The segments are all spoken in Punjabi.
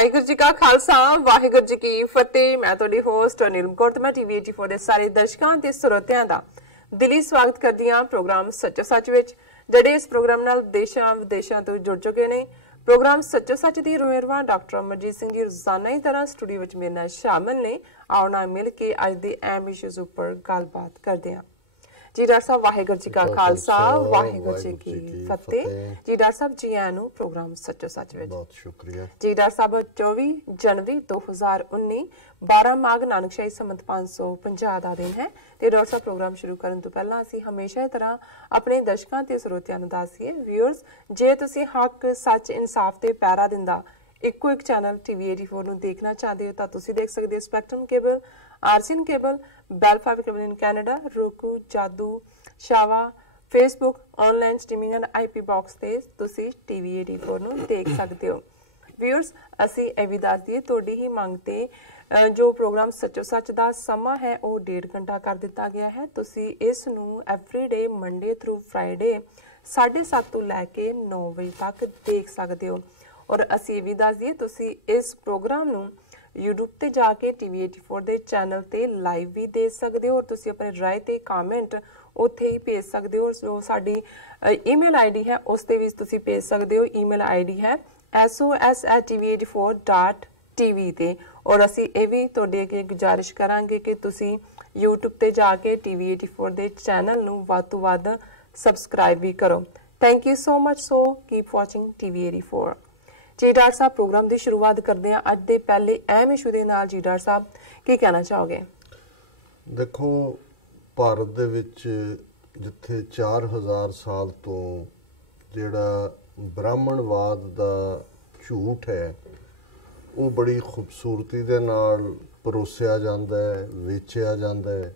ਵਾਹਿਗੁਰੂ ਜੀ ਕਾ ਖਾਲਸਾ ਵਾਹਿਗੁਰੂ ਜੀ ਕੀ ਫਤਿਹ। ਮੈਂ ਤੁਹਾਡੀ ਹੋਸਟ ਨੀਲਮ ਕੌਰ ਤੇ ਮੈਂ ਟੀਵੀ 84 ਦੇ ਸਾਰੇ ਦਰਸ਼ਕਾਂ ਤੇ ਸਰੋਤਿਆਂ ਦਾ ਦਿਲੀ ਸਵਾਗਤ ਕਰਦੀ ਹਾਂ ਪ੍ਰੋਗਰਾਮ ਸੱਚੋ ਸੱਚ ਵਿੱਚ, ਜਿਹੜੇ ਇਸ ਪ੍ਰੋਗਰਾਮ ਨਾਲ ਦੇਸ਼ਾਂ ਵਿਦੇਸ਼ਾਂ ਤੋਂ ਜੁੜ ਚੁੱਕੇ ਨੇ। ਪ੍ਰੋਗਰਾਮ ਸੱਚੋ ਸੱਚ ਦੀ ਰੁਮੇਰਵਾ ਡਾਕਟਰ ਅਮਰਜੀਤ ਸਿੰਘ ਜੀ ਰੋਜ਼ਾਨਾ ਹੀ ਤਰ੍ਹਾਂ ਸਟੂਡੀਓ ਵਿੱਚ ਮੇਰੇ ਨਾਲ ਸ਼ਾਮਲ ਨੇ। ਆਓ ਨਾਲ ਮਿਲ ਕੇ ਅੱਜ ਦੇ ਅਹਿਮ ਇਸ਼ੂਜ਼ ਉੱਪਰ ਗੱਲਬਾਤ ਕਰਦੇ ਹਾਂ। जी डॉक्टर साहब वाहिगुरू जी का खालसा वाहिगुरू जी की फतेह। जी डॉक्टर साहब जी आया नु प्रोग्राम सच्चो सच विच बहुत शुक्रिया जी। डॉक्टर साहब 24 जनवरी 2019 12 माघ नानकशाही संमत 550 ਦਾ ਦਿਨ ਹੈ ਤੇ ਡਾਕਟਰ ਸਾਹਿਬ ਪ੍ਰੋਗਰਾਮ ਸ਼ੁਰੂ ਕਰਨ ਤੋਂ ਪਹਿਲਾਂ ਅਸੀਂ ਹਮੇਸ਼ਾ ਦੀ ਤਰ੍ਹਾਂ ਆਪਣੇ ਦਰਸ਼ਕਾਂ ਤੇ ਸਰੋਤਿਆਂ ਨੂੰ ਦੱਸੀਏ ਵਿਊਅਰਸ, ਜੇ ਤੁਸੀਂ ਹੱਕ ਸੱਚ ਇਨਸਾਫ ਤੇ ਪੈਰਾ ਦਿੰਦਾ ਇੱਕੋ ਇੱਕ ਚੈਨਲ ਟੀਵੀ 84 ਨੂੰ ਦੇਖਣਾ ਚਾਹਦੇ ਹੋ ਤਾਂ ਤੁਸੀਂ ਦੇਖ ਸਕਦੇ ਹੋ spectrum cable, RCN cable, Bell fibre cable in Canada, roku, Jadoo, शावा, Facebook, online streaming and IP box ते तुसी टीवी 84 ਨੂੰ ਦੇਖ ਸਕਦੇ ਹੋ। व्यूअर्स, ਅਸੀਂ ਇਹ ਵੀ ਦੱਸ ਦਈਏ ਤੁਹਾਡੀ ਹੀ ਮੰਗ ਤੇ ਜੋ ਪ੍ਰੋਗਰਾਮ ਸੱਚੋ ਸੱਚ ਦਾ ਸਮਾਂ ਹੈ ਉਹ 1.5 ਘੰਟਾ ਕਰ ਦਿੱਤਾ ਗਿਆ ਹੈ। ਤੁਸੀਂ ਇਸ ਨੂੰ ਐਵਰੀਡੇ ਮੰਡੇ ਥਰੂ ਫਰਾਈਡੇ 7:30 ਤੋਂ ਲੈ ਕੇ 9 ਵਜੇ ਤੱਕ ਦੇਖ ਸਕਦੇ ਹੋ। ਔਰ ਅਸੀਂ ਇਹ ਵੀ ਦੱਸ ਦਈਏ ਤੁਸੀਂ ਇਸ ਪ੍ਰੋਗਰਾਮ ਨੂੰ YouTube ਤੇ ਜਾ ਕੇ ਟੀਵੀ 84 ਦੇ ਚੈਨਲ ਤੇ ਲਾਈਵ ਵੀ ਦੇਖ ਸਕਦੇ ਹੋ। ਔਰ ਤੁਸੀਂ ਆਪਣੇ ਰਾਏ ਤੇ ਕਮੈਂਟ ਉੱਥੇ ਹੀ ਭੇਜ ਸਕਦੇ ਹੋ। ਜੋ ਸਾਡੀ ਈਮੇਲ ਆਈਡੀ ਹੈ ਉਸ ਤੇ ਵੀ ਤੁਸੀਂ ਭੇਜ ਸਕਦੇ ਹੋ। ਈਮੇਲ ਆਈਡੀ ਹੈ sos@tv84.tv ਤੇ। ਔਰ ਅਸੀਂ ਇਹ ਵੀ ਤੁਹਾਡੇ ਅੱਗੇ ਗੁਜ਼ਾਰਿਸ਼ ਕਰਾਂਗੇ ਕਿ ਤੁਸੀਂ YouTube ਤੇ ਜਾ ਕੇ ਟੀਵੀ 84 ਦੇ ਚੈਨਲ ਨੂੰ ਵੱਧ ਤੋਂ ਵੱਧ ਸਬਸਕ੍ਰਾਈਬ ਵੀ ਕਰੋ। Thank you so much. So keep watching TV 84। जी डॉक्टर साहब प्रोग्राम की शुरुआत करते हैं अज के पहले अहम इशू के नाल। जी डॉक्टर साहब की कहना चाहोगे? देखो, भारत दे विच जिथे 4000 साल तो जिहड़ा ब्राह्मणवाद दा झूठ है वो बड़ी खूबसूरती दे नाल परोसिया जांदा है, वेचिया जांदा है।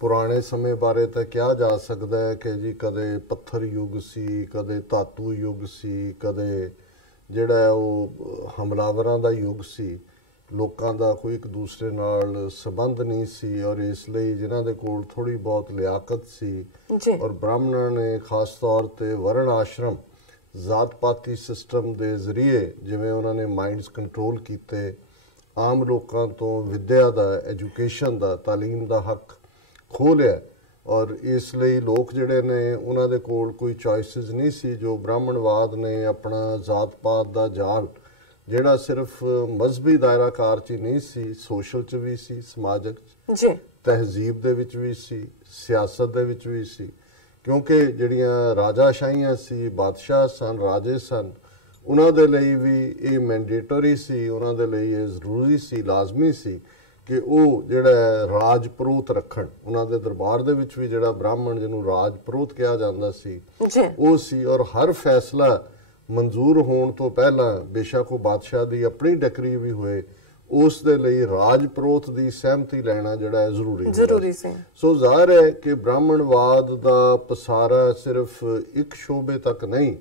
पुराने समय बारे तो कहा जा सकता है कि जी कदे पत्थर युग सी, कदे धातु युग सी, कदे ਜਿਹੜਾ ਉਹ ਹਮਲਾਵਰਾਂ ਦਾ ਯੁੱਗ ਸੀ। ਲੋਕਾਂ ਦਾ ਕੋਈ ਇੱਕ ਦੂਸਰੇ ਨਾਲ ਸੰਬੰਧ ਨਹੀਂ ਸੀ ਔਰ ਇਸ ਲਈ ਜਿਨ੍ਹਾਂ ਦੇ ਕੋਲ ਥੋੜੀ ਬਹੁਤ ਲਿਆਕਤ ਸੀ ਔਰ ਬ੍ਰਾਹਮਣਾਂ ਨੇ ਖਾਸ ਤੌਰ ਤੇ ਵਰਣ ਆਸ਼ਰਮ ਜ਼ਾਤ ਪਾਤੀ ਸਿਸਟਮ ਦੇ ਜ਼ਰੀਏ ਜਿਵੇਂ ਉਹਨਾਂ ਨੇ ਮਾਈਂਡਸ ਕੰਟਰੋਲ ਕੀਤੇ, ਆਮ ਲੋਕਾਂ ਤੋਂ ਵਿਦਿਆ ਦਾ, ਐਜੂਕੇਸ਼ਨ ਦਾ, ਤਾਲੀਮ ਦਾ ਹੱਕ ਖੋਹ ਲਿਆ। ਔਰ ਇਸ ਲਈ ਲੋਕ ਜਿਹੜੇ ਨੇ ਉਹਨਾਂ ਦੇ ਕੋਲ ਕੋਈ ਚੋਇਸਿਸ ਨਹੀਂ ਸੀ। ਜੋ ਬ੍ਰਾਹਮਣਵਾਦ ਨੇ ਆਪਣਾ ਜ਼ਾਤ ਪਾਤ ਦਾ ਜਾਲ ਜਿਹੜਾ ਸਿਰਫ ਮਜ਼ਹਬੀ ਦਾਇਰਾਕਾਰ 'ਚ ਹੀ ਨਹੀਂ ਸੀ, ਸੋਸ਼ਲ 'ਚ ਵੀ ਸੀ, ਸਮਾਜਿਕ ਤਹਿਜ਼ੀਬ ਦੇ ਵਿੱਚ ਵੀ ਸੀ, ਸਿਆਸਤ ਦੇ ਵਿੱਚ ਵੀ ਸੀ। ਕਿਉਂਕਿ ਜਿਹੜੀਆਂ ਰਾਜਾਸ਼ਾਹੀਆਂ ਸੀ, ਬਾਦਸ਼ਾਹ ਸਨ, ਰਾਜੇ ਸਨ, ਉਹਨਾਂ ਦੇ ਲਈ ਵੀ ਇਹ ਮੈਂਡੇਟਰੀ ਸੀ, ਉਹਨਾਂ ਦੇ ਲਈ ਇਹ ਜ਼ਰੂਰੀ ਸੀ, ਲਾਜ਼ਮੀ ਸੀ ਕਿ ਉਹ ਜਿਹੜਾ ਰਾਜ ਪ੍ਰੋਤ ਰੱਖਣ। ਉਹਨਾਂ ਦੇ ਦਰਬਾਰ ਦੇ ਵਿੱਚ ਵੀ ਜਿਹੜਾ ਬ੍ਰਾਹਮਣ ਜਿਹਨੂੰ ਰਾਜ ਪ੍ਰੋਤ ਕਿਹਾ ਜਾਂਦਾ ਸੀ ਉਹ ਸੀ। ਔਰ ਹਰ ਫੈਸਲਾ ਮਨਜ਼ੂਰ ਹੋਣ ਤੋਂ ਪਹਿਲਾਂ ਬੇਸ਼ੱਕ ਉਹ ਬਾਦਸ਼ਾਹ ਦੀ ਆਪਣੀ ਡਿਕਰੀ ਵੀ ਹੋਏ ਉਸ ਦੇ ਲਈ ਰਾਜ ਪ੍ਰੋਤ ਦੀ ਸਹਿਮਤੀ ਲੈਣਾ ਜਿਹੜਾ ਹੈ ਜ਼ਰੂਰੀ ਸੀ। ਸੋ ਜ਼ਾਹਿਰ ਹੈ ਕਿ ਬ੍ਰਾਹਮਣਵਾਦ ਦਾ ਪਸਾਰਾ ਸਿਰਫ ਇੱਕ ਸ਼ੋਬੇ ਤੱਕ ਨਹੀਂ,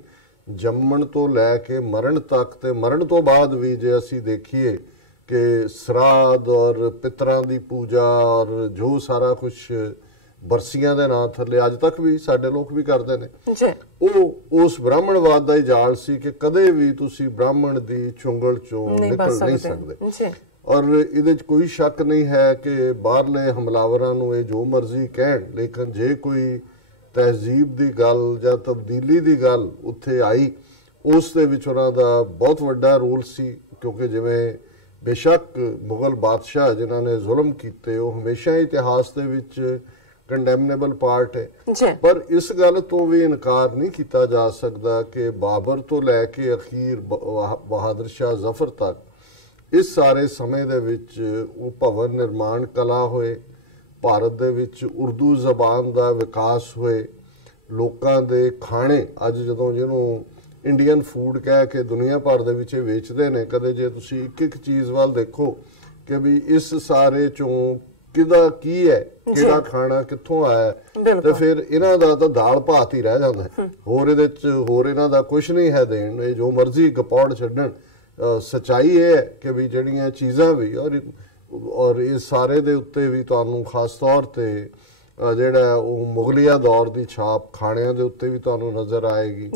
ਜੰਮਣ ਤੋਂ ਲੈ ਕੇ ਮਰਨ ਤੱਕ ਤੇ ਮਰਨ ਤੋਂ ਬਾਅਦ ਵੀ ਜੇ ਅਸੀਂ ਦੇਖੀਏ कि श्राद्ध और पितरां दी पूजा और जो सारा कुछ बरसियां दे नां थल्ले अज तक भी साडे लोग भी करदे ने, ਉਹ उस ब्राह्मणवाद दा इजाल सी कि कदे भी तुसी ब्राह्मण दी चुंगल चों निकल नहीं सकदे। और इहदे च कोई शक नहीं है कि बाहरले हमलावरां नूं ਇਹ जो मर्जी कहण, लेकिन जे कोई तहजीब दी गल जां तब्दीली दी गल उत्थे आई उस दे विच उहनां दा बहुत वड्डा रोल सी। क्योंकि जिवें बेशक मुगल बादशाह जिन्हों ने जुल्म किए वो हमेशा इतिहास के विच कंडेमनेबल पार्ट है। पर इस गल तो भी इनकार नहीं किया जा सकता कि बाबर तो लैके अखीर बहादुर शाह जफर तक इस सारे समय दे विच वो भवन निर्माण कला होए, भारत दे विच उर्दू जबान का विकास होए, लोगों के खाने अज जदों जिन्हों इंडियन फूड कह के दुनिया भर दे विच वेचदे ने, कदे जे तुसी एक एक चीज़ वाल देखो कि भी इस सारे चों किदा की है, किहड़ा खाना कित्थों आया ते फिर इन्हां दा तां दाल भात ही रह जांदा है। होर इहदे च होर इन्हां दा कुछ नहीं है देण, ये जो मर्जी गपौड़ छड्डण। सच्चाई ये है कि भी जड़ियां चीज़ां भी और इस सारे दे उत्ते भी तुहानूं खास तौर ते ਜਿਹੜਾ ਉਹ ਮੁਗਲਿਆ ਦੌਰ ਦੀ ਛਾਪ ਖਾਣਿਆਂ ਦੇ ਉੱਤੇ ਵੀ ਤੁਹਾਨੂੰ ਨਜ਼ਰ ਆਏਗੀ।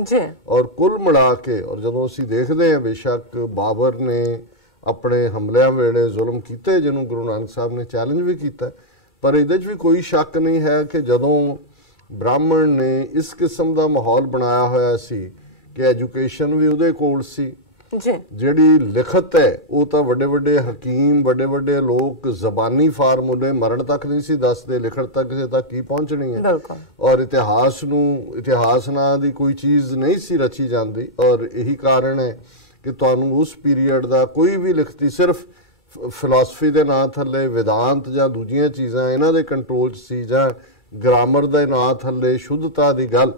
ਔਰ ਕੁੱਲ ਮਿਲਾ ਕੇ ਔਰ ਜਦੋਂ ਅਸੀਂ ਦੇਖਦੇ ਹਾਂ ਬੇਸ਼ੱਕ ਬਾਬਰ ਨੇ ਆਪਣੇ ਹਮਲਿਆਂ ਵੇਲੇ ਜ਼ੁਲਮ ਕੀਤੇ, ਜਿਹਨੂੰ ਗੁਰੂ ਨਾਨਕ ਸਾਹਿਬ ਨੇ ਚੈਲੰਜ ਵੀ ਕੀਤਾ। ਪਰ ਇਹਦੇ 'ਚ ਵੀ ਕੋਈ ਸ਼ੱਕ ਨਹੀਂ ਹੈ ਕਿ ਜਦੋਂ ਬ੍ਰਾਹਮਣ ਨੇ ਇਸ ਕਿਸਮ ਦਾ ਮਾਹੌਲ ਬਣਾਇਆ ਹੋਇਆ ਸੀ ਕਿ ਐਜੂਕੇਸ਼ਨ ਵੀ ਉਹਦੇ ਕੋਲ ਸੀ, ਜਿਹੜੀ ਲਿਖਤ ਹੈ ਉਹ ਤਾਂ ਵੱਡੇ ਵੱਡੇ ਹਕੀਮ, ਵੱਡੇ ਵੱਡੇ ਲੋਕ ਜ਼ਬਾਨੀ ਫਾਰਮੂਲੇ ਮਰਨ ਤੱਕ ਨਹੀਂ ਸੀ ਦੱਸਦੇ, ਲਿਖਣ ਤੱਕ ਕਿਸੇ ਤੱਕ ਕੀ ਪਹੁੰਚਣੀ ਹੈ। ਔਰ ਇਤਿਹਾਸ ਨਾਂ ਦੀ ਕੋਈ ਚੀਜ਼ ਨਹੀਂ ਸੀ ਰਚੀ ਜਾਂਦੀ। ਔਰ ਇਹੀ ਕਾਰਨ ਹੈ ਕਿ ਤੁਹਾਨੂੰ ਉਸ ਪੀਰੀਅਡ ਦਾ ਕੋਈ ਵੀ ਲਿਖਤੀ ਸਿਰਫ ਫਿਲਾਸਫੀ ਦੇ ਨਾਂ ਥੱਲੇ ਵਿਦਾਂਤ ਜਾਂ ਦੂਜੀਆਂ ਚੀਜ਼ਾਂ ਇਹਨਾਂ ਦੇ ਕੰਟਰੋਲ 'ਚ ਸੀ, ਜਾਂ ਗ੍ਰਾਮਰ ਦੇ ਨਾਂ ਥੱਲੇ ਸ਼ੁੱਧਤਾ ਦੀ ਗੱਲ।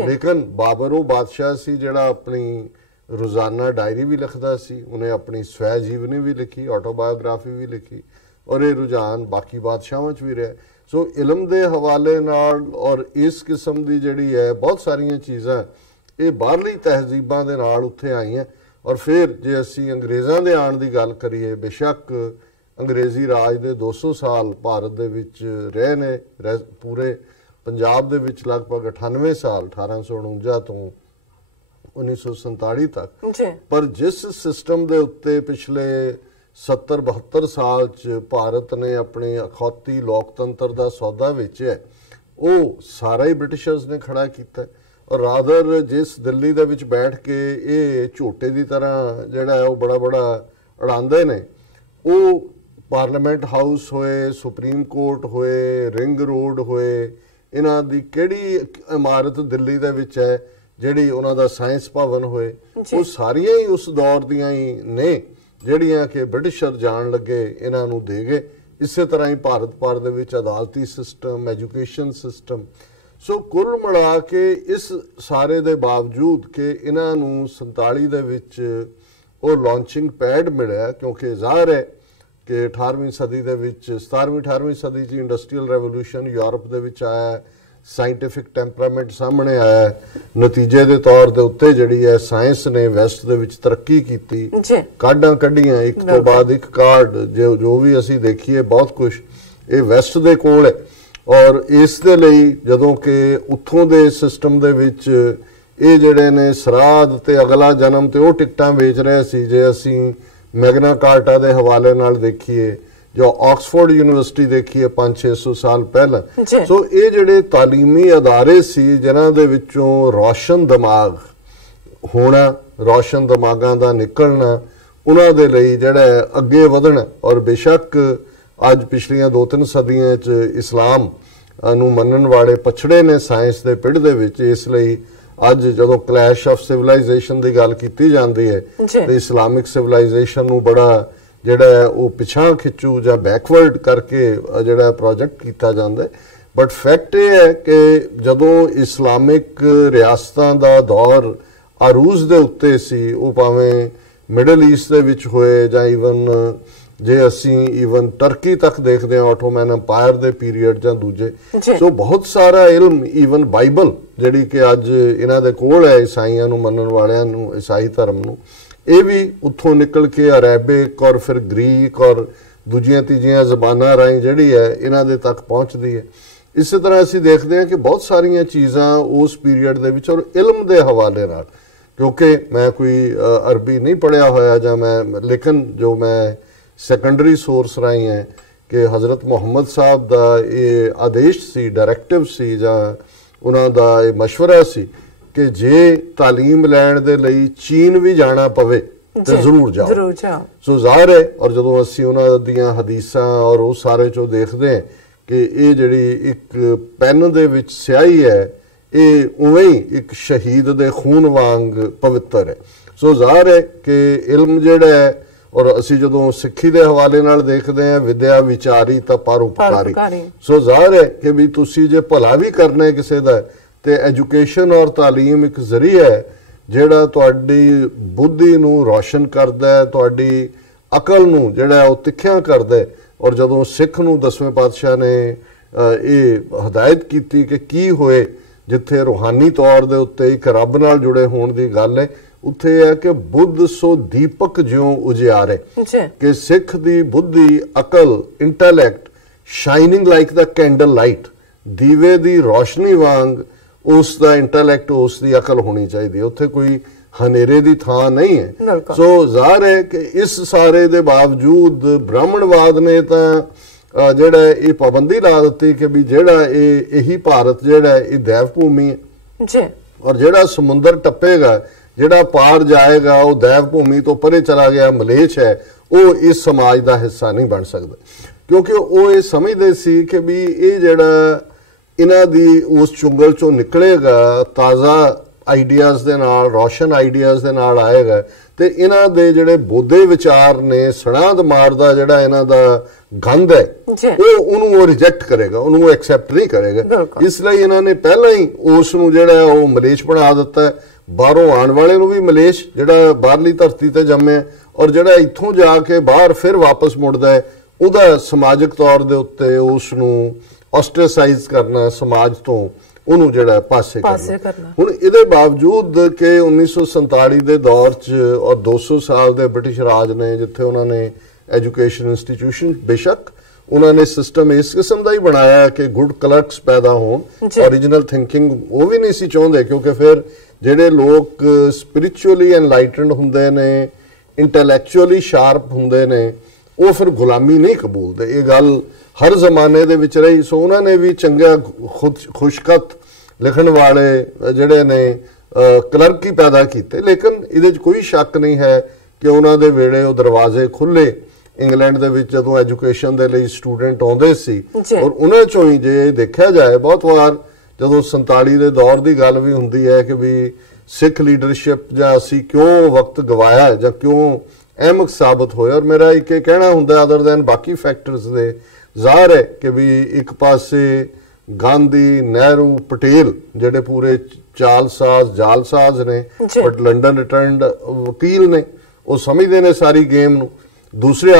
ਲੇਕਿਨ ਬਾਬਰ ਉਹ ਬਾਦਸ਼ਾਹ ਸੀ ਜਿਹੜਾ ਆਪਣੀ ਰੋਜ਼ਾਨਾ ਡਾਇਰੀ ਵੀ ਲਿਖਦਾ ਸੀ, ਉਹਨੇ ਆਪਣੀ ਸਵੈ ਜੀਵਨੀ ਵੀ ਲਿਖੀ, ਆਟੋਬਾਇਓਗ੍ਰਾਫੀ ਵੀ ਲਿਖੀ, ਔਰ ਇਹ ਰੁਝਾਨ ਬਾਕੀ ਬਾਦਸ਼ਾਹਾਂ 'ਚ ਵੀ ਰਿਹਾ। ਸੋ ਇਲਮ ਦੇ ਹਵਾਲੇ ਨਾਲ ਔਰ ਇਸ ਕਿਸਮ ਦੀ ਜਿਹੜੀ ਹੈ ਬਹੁਤ ਸਾਰੀਆਂ ਚੀਜ਼ਾਂ ਇਹ ਬਾਹਰਲੀ ਤਹਿਜ਼ੀਬਾਂ ਦੇ ਨਾਲ ਉੱਥੇ ਆਈਆਂ। ਔਰ ਫਿਰ ਜੇ ਅਸੀਂ ਅੰਗਰੇਜ਼ਾਂ ਦੇ ਆਉਣ ਦੀ ਗੱਲ ਕਰੀਏ, ਬੇਸ਼ੱਕ ਅੰਗਰੇਜ਼ੀ ਰਾਜ ਦੇ 200 ਸਾਲ ਭਾਰਤ ਦੇ ਵਿੱਚ ਰਹੇ ਨੇ, ਪੂਰੇ ਪੰਜਾਬ ਦੇ ਵਿੱਚ ਲਗਭਗ 98 ਸਾਲ 1849 ਤੋਂ 1947 ਤੱਕ। ਪਰ ਜਿਸ ਸਿਸਟਮ ਦੇ ਉੱਤੇ ਪਿਛਲੇ 70-72 ਸਾਲ 'ਚ ਭਾਰਤ ਨੇ ਆਪਣੇ ਅਖੌਤੀ ਲੋਕਤੰਤਰ ਦਾ ਸੌਦਾ ਵੇਚਿਆ, ਉਹ ਸਾਰਾ ਹੀ ਬ੍ਰਿਟਿਸ਼ਰਸ ਨੇ ਖੜਾ ਕੀਤਾ। ਔਰ ਰਾਦਰ ਜਿਸ ਦਿੱਲੀ ਦੇ ਵਿੱਚ ਬੈਠ ਕੇ ਇਹ ਝੋਟੇ ਦੀ ਤਰ੍ਹਾਂ ਜਿਹੜਾ ਹੈ ਉਹ ਬੜਾ ਉਡਾਉਂਦੇ ਨੇ, ਉਹ ਪਾਰਲੀਮੈਂਟ ਹਾਊਸ ਹੋਏ, ਸੁਪਰੀਮ ਕੋਰਟ ਹੋਏ, ਰਿੰਗ ਰੋਡ ਹੋਏ, ਇਹਨਾਂ ਦੀ ਕਿਹੜੀ ਇਮਾਰਤ ਦਿੱਲੀ ਦੇ ਵਿੱਚ ਹੈ ਜਿਹੜੀ ਉਹਨਾਂ ਦਾ ਸਾਇੰਸ ਭਵਨ ਹੋਏ, ਉਹ ਸਾਰੀਆਂ ਹੀ ਉਸ ਦੌਰ ਦੀਆਂ ਹੀ ਨੇ ਜਿਹੜੀਆਂ ਕਿ ਬ੍ਰਿਟਿਸ਼ਰ ਜਾਣ ਲੱਗੇ ਇਹਨਾਂ ਨੂੰ ਦੇ ਗਏ। ਇਸੇ ਤਰ੍ਹਾਂ ਹੀ ਭਾਰਤ ਭਰ ਦੇ ਵਿੱਚ ਅਦਾਲਤੀ ਸਿਸਟਮ, ਐਜੂਕੇਸ਼ਨ ਸਿਸਟਮ। ਸੋ ਕੁੱਲ ਮਿਲਾ ਕੇ ਇਸ ਸਾਰੇ ਦੇ ਬਾਵਜੂਦ ਕਿ ਇਹਨਾਂ ਨੂੰ 47 ਦੇ ਵਿੱਚ ਉਹ ਲਾਂਚਿੰਗ ਪੈਡ ਮਿਲਿਆ, ਕਿਉਂਕਿ ਜ਼ਾਹਰ ਹੈ ਕਿ 18ਵੀਂ ਸਦੀ ਦੇ ਵਿੱਚ 17ਵੀਂ 18ਵੀਂ ਸਦੀ 'ਚ ਇੰਡਸਟਰੀਅਲ ਰੈਵੋਲੂਸ਼ਨ ਯੂਰਪ ਦੇ ਵਿੱਚ ਆਇਆ, ਸਾਇੰਟੀਫਿਕ ਟੈਂਪਰਾਮੈਂਟ ਸਾਹਮਣੇ ਆਇਆ, ਨਤੀਜੇ ਦੇ ਤੌਰ ਦੇ ਉੱਤੇ ਜਿਹੜੀ ਹੈ ਸਾਇੰਸ ਨੇ ਵੈਸਟ ਦੇ ਵਿੱਚ ਤਰੱਕੀ ਕੀਤੀ, ਕਾਢਾਂ ਕੱਢੀਆਂ ਇੱਕ ਤੋਂ ਬਾਅਦ ਇੱਕ ਕਾਢ, ਜੋ ਵੀ ਅਸੀਂ ਦੇਖੀਏ ਬਹੁਤ ਕੁਝ ਇਹ ਵੈਸਟ ਦੇ ਕੋਲ ਹੈ। ਔਰ ਇਸ ਦੇ ਲਈ ਜਦੋਂ ਕਿ ਉੱਥੋਂ ਦੇ ਸਿਸਟਮ ਦੇ ਵਿੱਚ ਇਹ ਜਿਹੜੇ ਨੇ ਸਰਾਧ ਤੇ ਅਗਲਾ ਜਨਮ ਤੇ ਉਹ ਟਿਕਟਾਂ ਵੇਚ ਰਹੇ ਸੀ, ਜੇ ਅਸੀਂ ਮੈਗਨਾ ਕਾਰਟਾ ਦੇ ਹਵਾਲੇ ਨਾਲ ਦੇਖੀਏ, ਜੋ ਆਕਸਫੋਰਡ ਯੂਨੀਵਰਸਿਟੀ ਦੇਖੀਏ 500-600 ਸਾਲ ਪਹਿਲਾਂ। ਸੋ ਇਹ ਜਿਹੜੇ ਤਾਲੀਮੀ ਅਦਾਰੇ ਸੀ ਜਿਨ੍ਹਾਂ ਦੇ ਵਿੱਚੋਂ ਰੌਸ਼ਨ ਦਿਮਾਗ ਹੋਣਾ, ਰੌਸ਼ਨ ਦਿਮਾਗਾਂ ਦਾ ਨਿਕਲਣਾ, ਉਹਨਾਂ ਦੇ ਲਈ ਜਿਹੜਾ ਅੱਗੇ ਵਧਣਾ। ਔਰ ਬੇਸ਼ੱਕ ਅੱਜ ਪਿਛਲੀਆਂ 2-3 ਸਦੀਆਂ 'ਚ ਇਸਲਾਮ ਨੂੰ ਮੰਨਣ ਵਾਲੇ ਪਛੜੇ ਨੇ ਸਾਇੰਸ ਦੇ ਪਿੜ ਦੇ ਵਿੱਚ। ਇਸ ਲਈ ਅੱਜ ਜਦੋਂ ਕਲੈਸ਼ ਆਫ ਸਿਵਲਾਈਜੇਸ਼ਨ ਦੀ ਗੱਲ ਕੀਤੀ ਜਾਂਦੀ ਹੈ ਤੇ ਇਸਲਾਮਿਕ ਸਿਵਲਾਈਜੇਸ਼ਨ ਨੂੰ ਬੜਾ ਜਿਹੜਾ ਉਹ ਪਿਛਾਂ ਖਿੱਚੂ ਜਾਂ ਬੈਕਵਰਡ ਕਰਕੇ ਜਿਹੜਾ ਪ੍ਰੋਜੈਕਟ ਕੀਤਾ ਜਾਂਦਾ। ਬਟ ਫੈਕਟ ਇਹ ਹੈ ਕਿ ਜਦੋਂ ਇਸਲਾਮਿਕ ਰਿਆਸਤਾਂ ਦਾ ਦੌਰ ਅਰੂਜ਼ ਦੇ ਉੱਤੇ ਸੀ, ਉਹ ਭਾਵੇਂ ਮਿਡਲ ਈਸਟ ਦੇ ਵਿੱਚ ਹੋਏ ਜਾਂ ਈਵਨ ਜੇ ਅਸੀਂ ਟਰਕੀ ਤੱਕ ਦੇਖਦੇ ਹਾਂ ਆਟੋਮੈਨ ਅੰਪਾਇਰ ਦੇ ਪੀਰੀਅਡ ਜਾਂ ਦੂਜੇ, ਸੋ ਬਹੁਤ ਸਾਰਾ ਇਲਮ ਈਵਨ ਬਾਈਬਲ ਜਿਹੜੀ ਕਿ ਅੱਜ ਇਹਨਾਂ ਦੇ ਕੋਲ ਹੈ ਈਸਾਈਆਂ ਨੂੰ ਮੰਨਣ ਵਾਲਿਆਂ ਨੂੰ, ਈਸਾਈ ਧਰਮ ਨੂੰ, ਇਹ ਵੀ ਉੱਥੋਂ ਨਿਕਲ ਕੇ ਅਰੈਬਿਕ ਔਰ ਫਿਰ ਗ੍ਰੀਕ ਔਰ ਦੂਜੀਆਂ ਤੀਜੀਆਂ ਜ਼ਬਾਨਾਂ ਰਾਹੀਂ ਜਿਹੜੀ ਹੈ ਇਹਨਾਂ ਦੇ ਤੱਕ ਪਹੁੰਚਦੀ ਹੈ। ਇਸੇ ਤਰ੍ਹਾਂ ਅਸੀਂ ਦੇਖਦੇ ਹਾਂ ਕਿ ਬਹੁਤ ਸਾਰੀਆਂ ਚੀਜ਼ਾਂ ਉਸ ਪੀਰੀਅਡ ਦੇ ਵਿੱਚ ਔਰ ਇਲਮ ਦੇ ਹਵਾਲੇ ਨਾਲ, ਕਿਉਂਕਿ ਮੈਂ ਕੋਈ ਅਰਬੀ ਨਹੀਂ ਪੜ੍ਹਿਆ ਹੋਇਆ ਜਾਂ ਲੇਕਿਨ ਜੋ ਮੈਂ ਸੈਕੰਡਰੀ ਸੋਰਸ ਰਾਹੀਂ ਹੈ ਕਿ ਹਜ਼ਰਤ ਮੁਹੰਮਦ ਸਾਹਿਬ ਦਾ ਇਹ ਆਦੇਸ਼ ਸੀ, ਡਾਇਰੈਕਟਿਵ ਸੀ ਜਾਂ ਉਹਨਾਂ ਦਾ ਇਹ ਮਸ਼ਵਰਾ ਸੀ ਕਿ ਜੇ ਤਾਲੀਮ ਲੈਣ ਦੇ ਲਈ ਚੀਨ ਵੀ ਜਾਣਾ ਪਵੇ ਤੇ ਜ਼ਰੂਰ ਜਾਓ। ਸੋ ਜ਼ਾਹਿਰ ਹੈ, ਔਰ ਜਦੋਂ ਅਸੀਂ ਉਹਨਾਂ ਦੀਆਂ ਹਦੀਸਾਂ ਔਰ ਉਹ ਸਾਰੇ ਚੋਂ ਦੇਖਦੇ ਹਾਂ ਕਿ ਇਹ ਜਿਹੜੀ ਇੱਕ ਪੈਨ ਦੇ ਵਿੱਚ ਸਿਆਹੀ ਹੈ, ਇਹ ਉਵੇਂ ਹੀ ਇੱਕ ਸ਼ਹੀਦ ਦੇ ਖੂਨ ਵਾਂਗ ਪਵਿੱਤਰ ਹੈ। ਸੋ ਜ਼ਾਹਿਰ ਹੈ ਕਿ ਇਲਮ ਜਿਹੜਾ ਹੈ, ਔਰ ਅਸੀਂ ਜਦੋਂ ਸਿੱਖੀ ਦੇ ਹਵਾਲੇ ਨਾਲ ਦੇਖਦੇ ਹਾਂ, ਵਿਦਿਆ ਵਿਚਾਰੀ ਤਾਂ ਪਰਉਪਕਾਰੀ। ਸੋ ਜ਼ਾਹਿਰ ਹੈ ਕਿ ਵੀ ਤੁਸੀਂ ਜੇ ਭਲਾ ਵੀ ਕਰਨਾ ਹੈ ਕਿਸੇ ਦਾ ਤੇ ਐਜੂਕੇਸ਼ਨ ਔਰ ਤਾਲੀਮ ਇੱਕ ਜ਼ਰੀਆ ਹੈ ਜਿਹੜਾ ਤੁਹਾਡੀ ਬੁੱਧੀ ਨੂੰ ਰੌਸ਼ਨ ਕਰਦਾ ਹੈ, ਤੁਹਾਡੀ ਅਕਲ ਨੂੰ ਜਿਹੜਾ ਉਹ ਤਿੱਖਿਆਂ ਕਰਦਾ ਹੈ। ਔਰ ਜਦੋਂ ਸਿੱਖ ਨੂੰ 10ਵੇਂ ਪਾਤਸ਼ਾਹ ਨੇ ਇਹ ਹਦਾਇਤ ਕੀਤੀ ਕਿ ਕੀ ਹੋਏ ਜਿੱਥੇ ਰੂਹਾਨੀ ਤੌਰ ਦੇ ਉੱਤੇ ਇੱਕ ਰੱਬ ਨਾਲ ਜੁੜੇ ਹੋਣ ਦੀ ਗੱਲ ਹੈ, ਉੱਥੇ ਹੈ ਕਿ ਬੁੱਧ ਸੋ ਦੀਪਕ ਜਿਉਂ ਉਜਿਆਰੇ, ਕਿ ਸਿੱਖ ਦੀ ਬੁੱਧੀ, ਅਕਲ, ਇੰਟੈਲੈਕਟ ਸ਼ਾਈਨਿੰਗ ਲਾਈਕ ਦਾ ਕੈਂਡਲ ਲਾਈਟ, ਦੀਵੇ ਦੀ ਰੋਸ਼ਨੀ ਵਾਂਗ ਉਸ ਦਾ ਇੰਟੈਲੈਕਟ, ਉਸ ਦੀ ਅਕਲ ਹੋਣੀ ਚਾਹੀਦੀ। ਉੱਥੇ ਕੋਈ ਹਨੇਰੇ ਦੀ ਥਾਂ ਨਹੀਂ ਹੈ। ਬਿਲਕੁਲ। ਸੋ ਜ਼ਾਹਰ ਹੈ ਕਿ ਇਸ ਸਾਰੇ ਦੇ ਬਾਵਜੂਦ ਬ੍ਰਾਹਮਣਵਾਦ ਨੇ ਤਾਂ ਜਿਹੜਾ ਇਹ ਪਾਬੰਦੀ ਲਾ ਦਿੱਤੀ ਕਿ ਵੀ ਜਿਹੜਾ ਇਹੀ ਭਾਰਤ ਜਿਹੜਾ ਇਹ ਦੇਵ ਭੂਮੀ ਹੈ ਜੀ, ਔਰ ਜਿਹੜਾ ਸਮੁੰਦਰ ਟੱਪੇਗਾ, ਜਿਹੜਾ ਪਾਰ ਜਾਏਗਾ, ਉਹ ਦੇਵ ਭੂਮੀ ਤੋਂ ਪਰੇ ਚਲਾ ਗਿਆ ਮਲੇਛ ਹੈ, ਉਹ ਇਸ ਸਮਾਜ ਦਾ ਹਿੱਸਾ ਨਹੀਂ ਬਣ ਸਕਦਾ। ਕਿਉਂਕਿ ਉਹ ਇਹ ਸਮਝਦੇ ਸੀ ਕਿ ਵੀ ਇਹ ਜਿਹੜਾ ਇਹਨਾਂ ਦੀ ਉਸ ਚੁੰਗਲ ਚੋਂ ਨਿਕਲੇਗਾ, ਤਾਜ਼ਾ ਆਈਡੀਆਜ਼ ਦੇ ਨਾਲ, ਰੋਸ਼ਨ ਆਈਡੀਆਜ਼ ਦੇ ਨਾਲ ਆਏਗਾ, ਤੇ ਇਹਨਾਂ ਦੇ ਜਿਹੜੇ ਬੋਧੇ ਵਿਚਾਰ ਨੇ, ਸਣਾਦ ਮਾਰਦਾ ਜਿਹੜਾ ਇਹਨਾਂ ਦਾ ਗੰਧ ਹੈ, ਉਹਨੂੰ ਰਿਜੈਕਟ ਕਰੇਗਾ, ਉਹਨੂੰ ਐਕਸੈਪਟ ਨਹੀਂ ਕਰੇਗਾ। ਇਸ ਲਈ ਇਹਨਾਂ ਨੇ ਪਹਿਲਾਂ ਹੀ ਉਸ ਨੂੰ ਜਿਹੜਾ ਉਹ ਮਲੇਛ ਬਣਾ ਦਿੱਤਾ ਹੈ। ਬਾਹਰੋਂ ਆਉਣ ਵਾਲੇ ਨੂੰ ਵੀ ਮਲੇਛ, ਜਿਹੜਾ ਬਾਹਰਲੀ ਧਰਤੀ ਤੇ ਜੰਮਿਆ, ਔਰ ਜਿਹੜਾ ਇੱਥੋਂ ਜਾ ਕੇ ਬਾਹਰ ਫਿਰ ਵਾਪਸ ਮੁੜਦਾ ਹੈ, ਉਹਦਾ ਸਮਾਜਿਕ ਤੌਰ ਦੇ ਉੱਤੇ ਉਸ ਨੂੰ ਆਸਟ੍ਰੇਸਾਈਜ਼ ਕਰਨਾ, ਸਮਾਜ ਤੋਂ ਉਹਨੂੰ ਜਿਹੜਾ ਪਾਸੇ ਕਰਨਾ। ਹੁਣ ਇਹਦੇ ਬਾਵਜੂਦ ਕਿ 1947 ਦੇ ਦੌਰ 'ਚ ਔਰ 200 ਸਾਲ ਦੇ ਬ੍ਰਿਟਿਸ਼ ਰਾਜ ਨੇ, ਜਿੱਥੇ ਉਹਨਾਂ ਨੇ ਐਜੂਕੇਸ਼ਨ ਇੰਸਟੀਟਿਊਸ਼ਨ, ਬੇਸ਼ੱਕ ਉਹਨਾਂ ਨੇ ਸਿਸਟਮ ਇਸ ਕਿਸਮ ਦਾ ਹੀ ਬਣਾਇਆ ਕਿ ਗੁੱਡ ਕਲਰਕਸ ਪੈਦਾ ਹੋਣ, ਓਰੀਜਨਲ ਥਿੰਕਿੰਗ ਉਹ ਵੀ ਨਹੀਂ ਸੀ ਚਾਹੁੰਦੇ, ਕਿਉਂਕਿ ਫਿਰ ਜਿਹੜੇ ਲੋਕ ਸਪਿਰਿਚੁਅਲੀ ਐਨਲਾਈਟਨਡ ਹੁੰਦੇ ਨੇ, ਇੰਟੈਲੈਕਚੁਅਲੀ ਸ਼ਾਰਪ ਹੁੰਦੇ ਨੇ, ਉਹ ਫਿਰ ਗੁਲਾਮੀ ਨਹੀਂ ਕਬੂਲਦੇ। ਇਹ ਗੱਲ ਹਰ ਜ਼ਮਾਨੇ ਦੇ ਵਿੱਚ ਰਹੀ। ਸੋ ਉਹਨਾਂ ਨੇ ਵੀ ਚੰਗਾ ਖੁਸ਼ਖਤ ਲਿਖਣ ਵਾਲੇ ਜਿਹੜੇ ਨੇ ਕਲਰਕ ਹੀ ਪੈਦਾ ਕੀਤੇ। ਲੇਕਿਨ ਇਹਦੇ 'ਚ ਕੋਈ ਸ਼ੱਕ ਨਹੀਂ ਹੈ ਕਿ ਉਹਨਾਂ ਦੇ ਵੇਲੇ ਉਹ ਦਰਵਾਜ਼ੇ ਖੁੱਲੇ ਇੰਗਲੈਂਡ ਦੇ ਵਿੱਚ ਜਦੋਂ ਐਜੂਕੇਸ਼ਨ ਦੇ ਲਈ ਸਟੂਡੈਂਟ ਆਉਂਦੇ ਸੀ, ਔਰ ਉਹਨਾਂ 'ਚੋਂ ਹੀ ਜੇ ਦੇਖਿਆ ਜਾਏ, ਬਹੁਤ ਵਾਰ ਜਦੋਂ 47 ਦੇ ਦੌਰ ਦੀ ਗੱਲ ਵੀ ਹੁੰਦੀ ਹੈ ਕਿ ਵੀ ਸਿੱਖ ਲੀਡਰਸ਼ਿਪ ਜਾਂ ਅਸੀਂ ਕਿਉਂ ਵਕਤ ਗਵਾਇਆ ਜਾਂ ਕਿਉਂ ਅਹਿਮ ਸਾਬਤ ਹੋਇਆ, ਔਰ ਮੇਰਾ ਇੱਕ ਇਹ ਕਹਿਣਾ ਹੁੰਦਾ ਅਦਰ ਦੈਨ ਬਾਕੀ ਫੈਕਟਰਸ ਦੇ, ਜ਼ਾਹਰ ਹੈ ਕਿ ਵੀ ਇੱਕ ਪਾਸੇ ਗਾਂਧੀ, ਨਹਿਰੂ, ਪਟੇਲ ਜਿਹੜੇ ਪੂਰੇ ਜਾਲਸਾਜ਼ ਨੇ, ਬਟ ਲੰਡਨ ਰਿਟਰਨਡ ਵਕੀਲ ਨੇ, ਉਹ ਸਮਝਦੇ ਨੇ ਸਾਰੀ ਗੇਮ ਨੂੰ। ਦੂਸਰੇ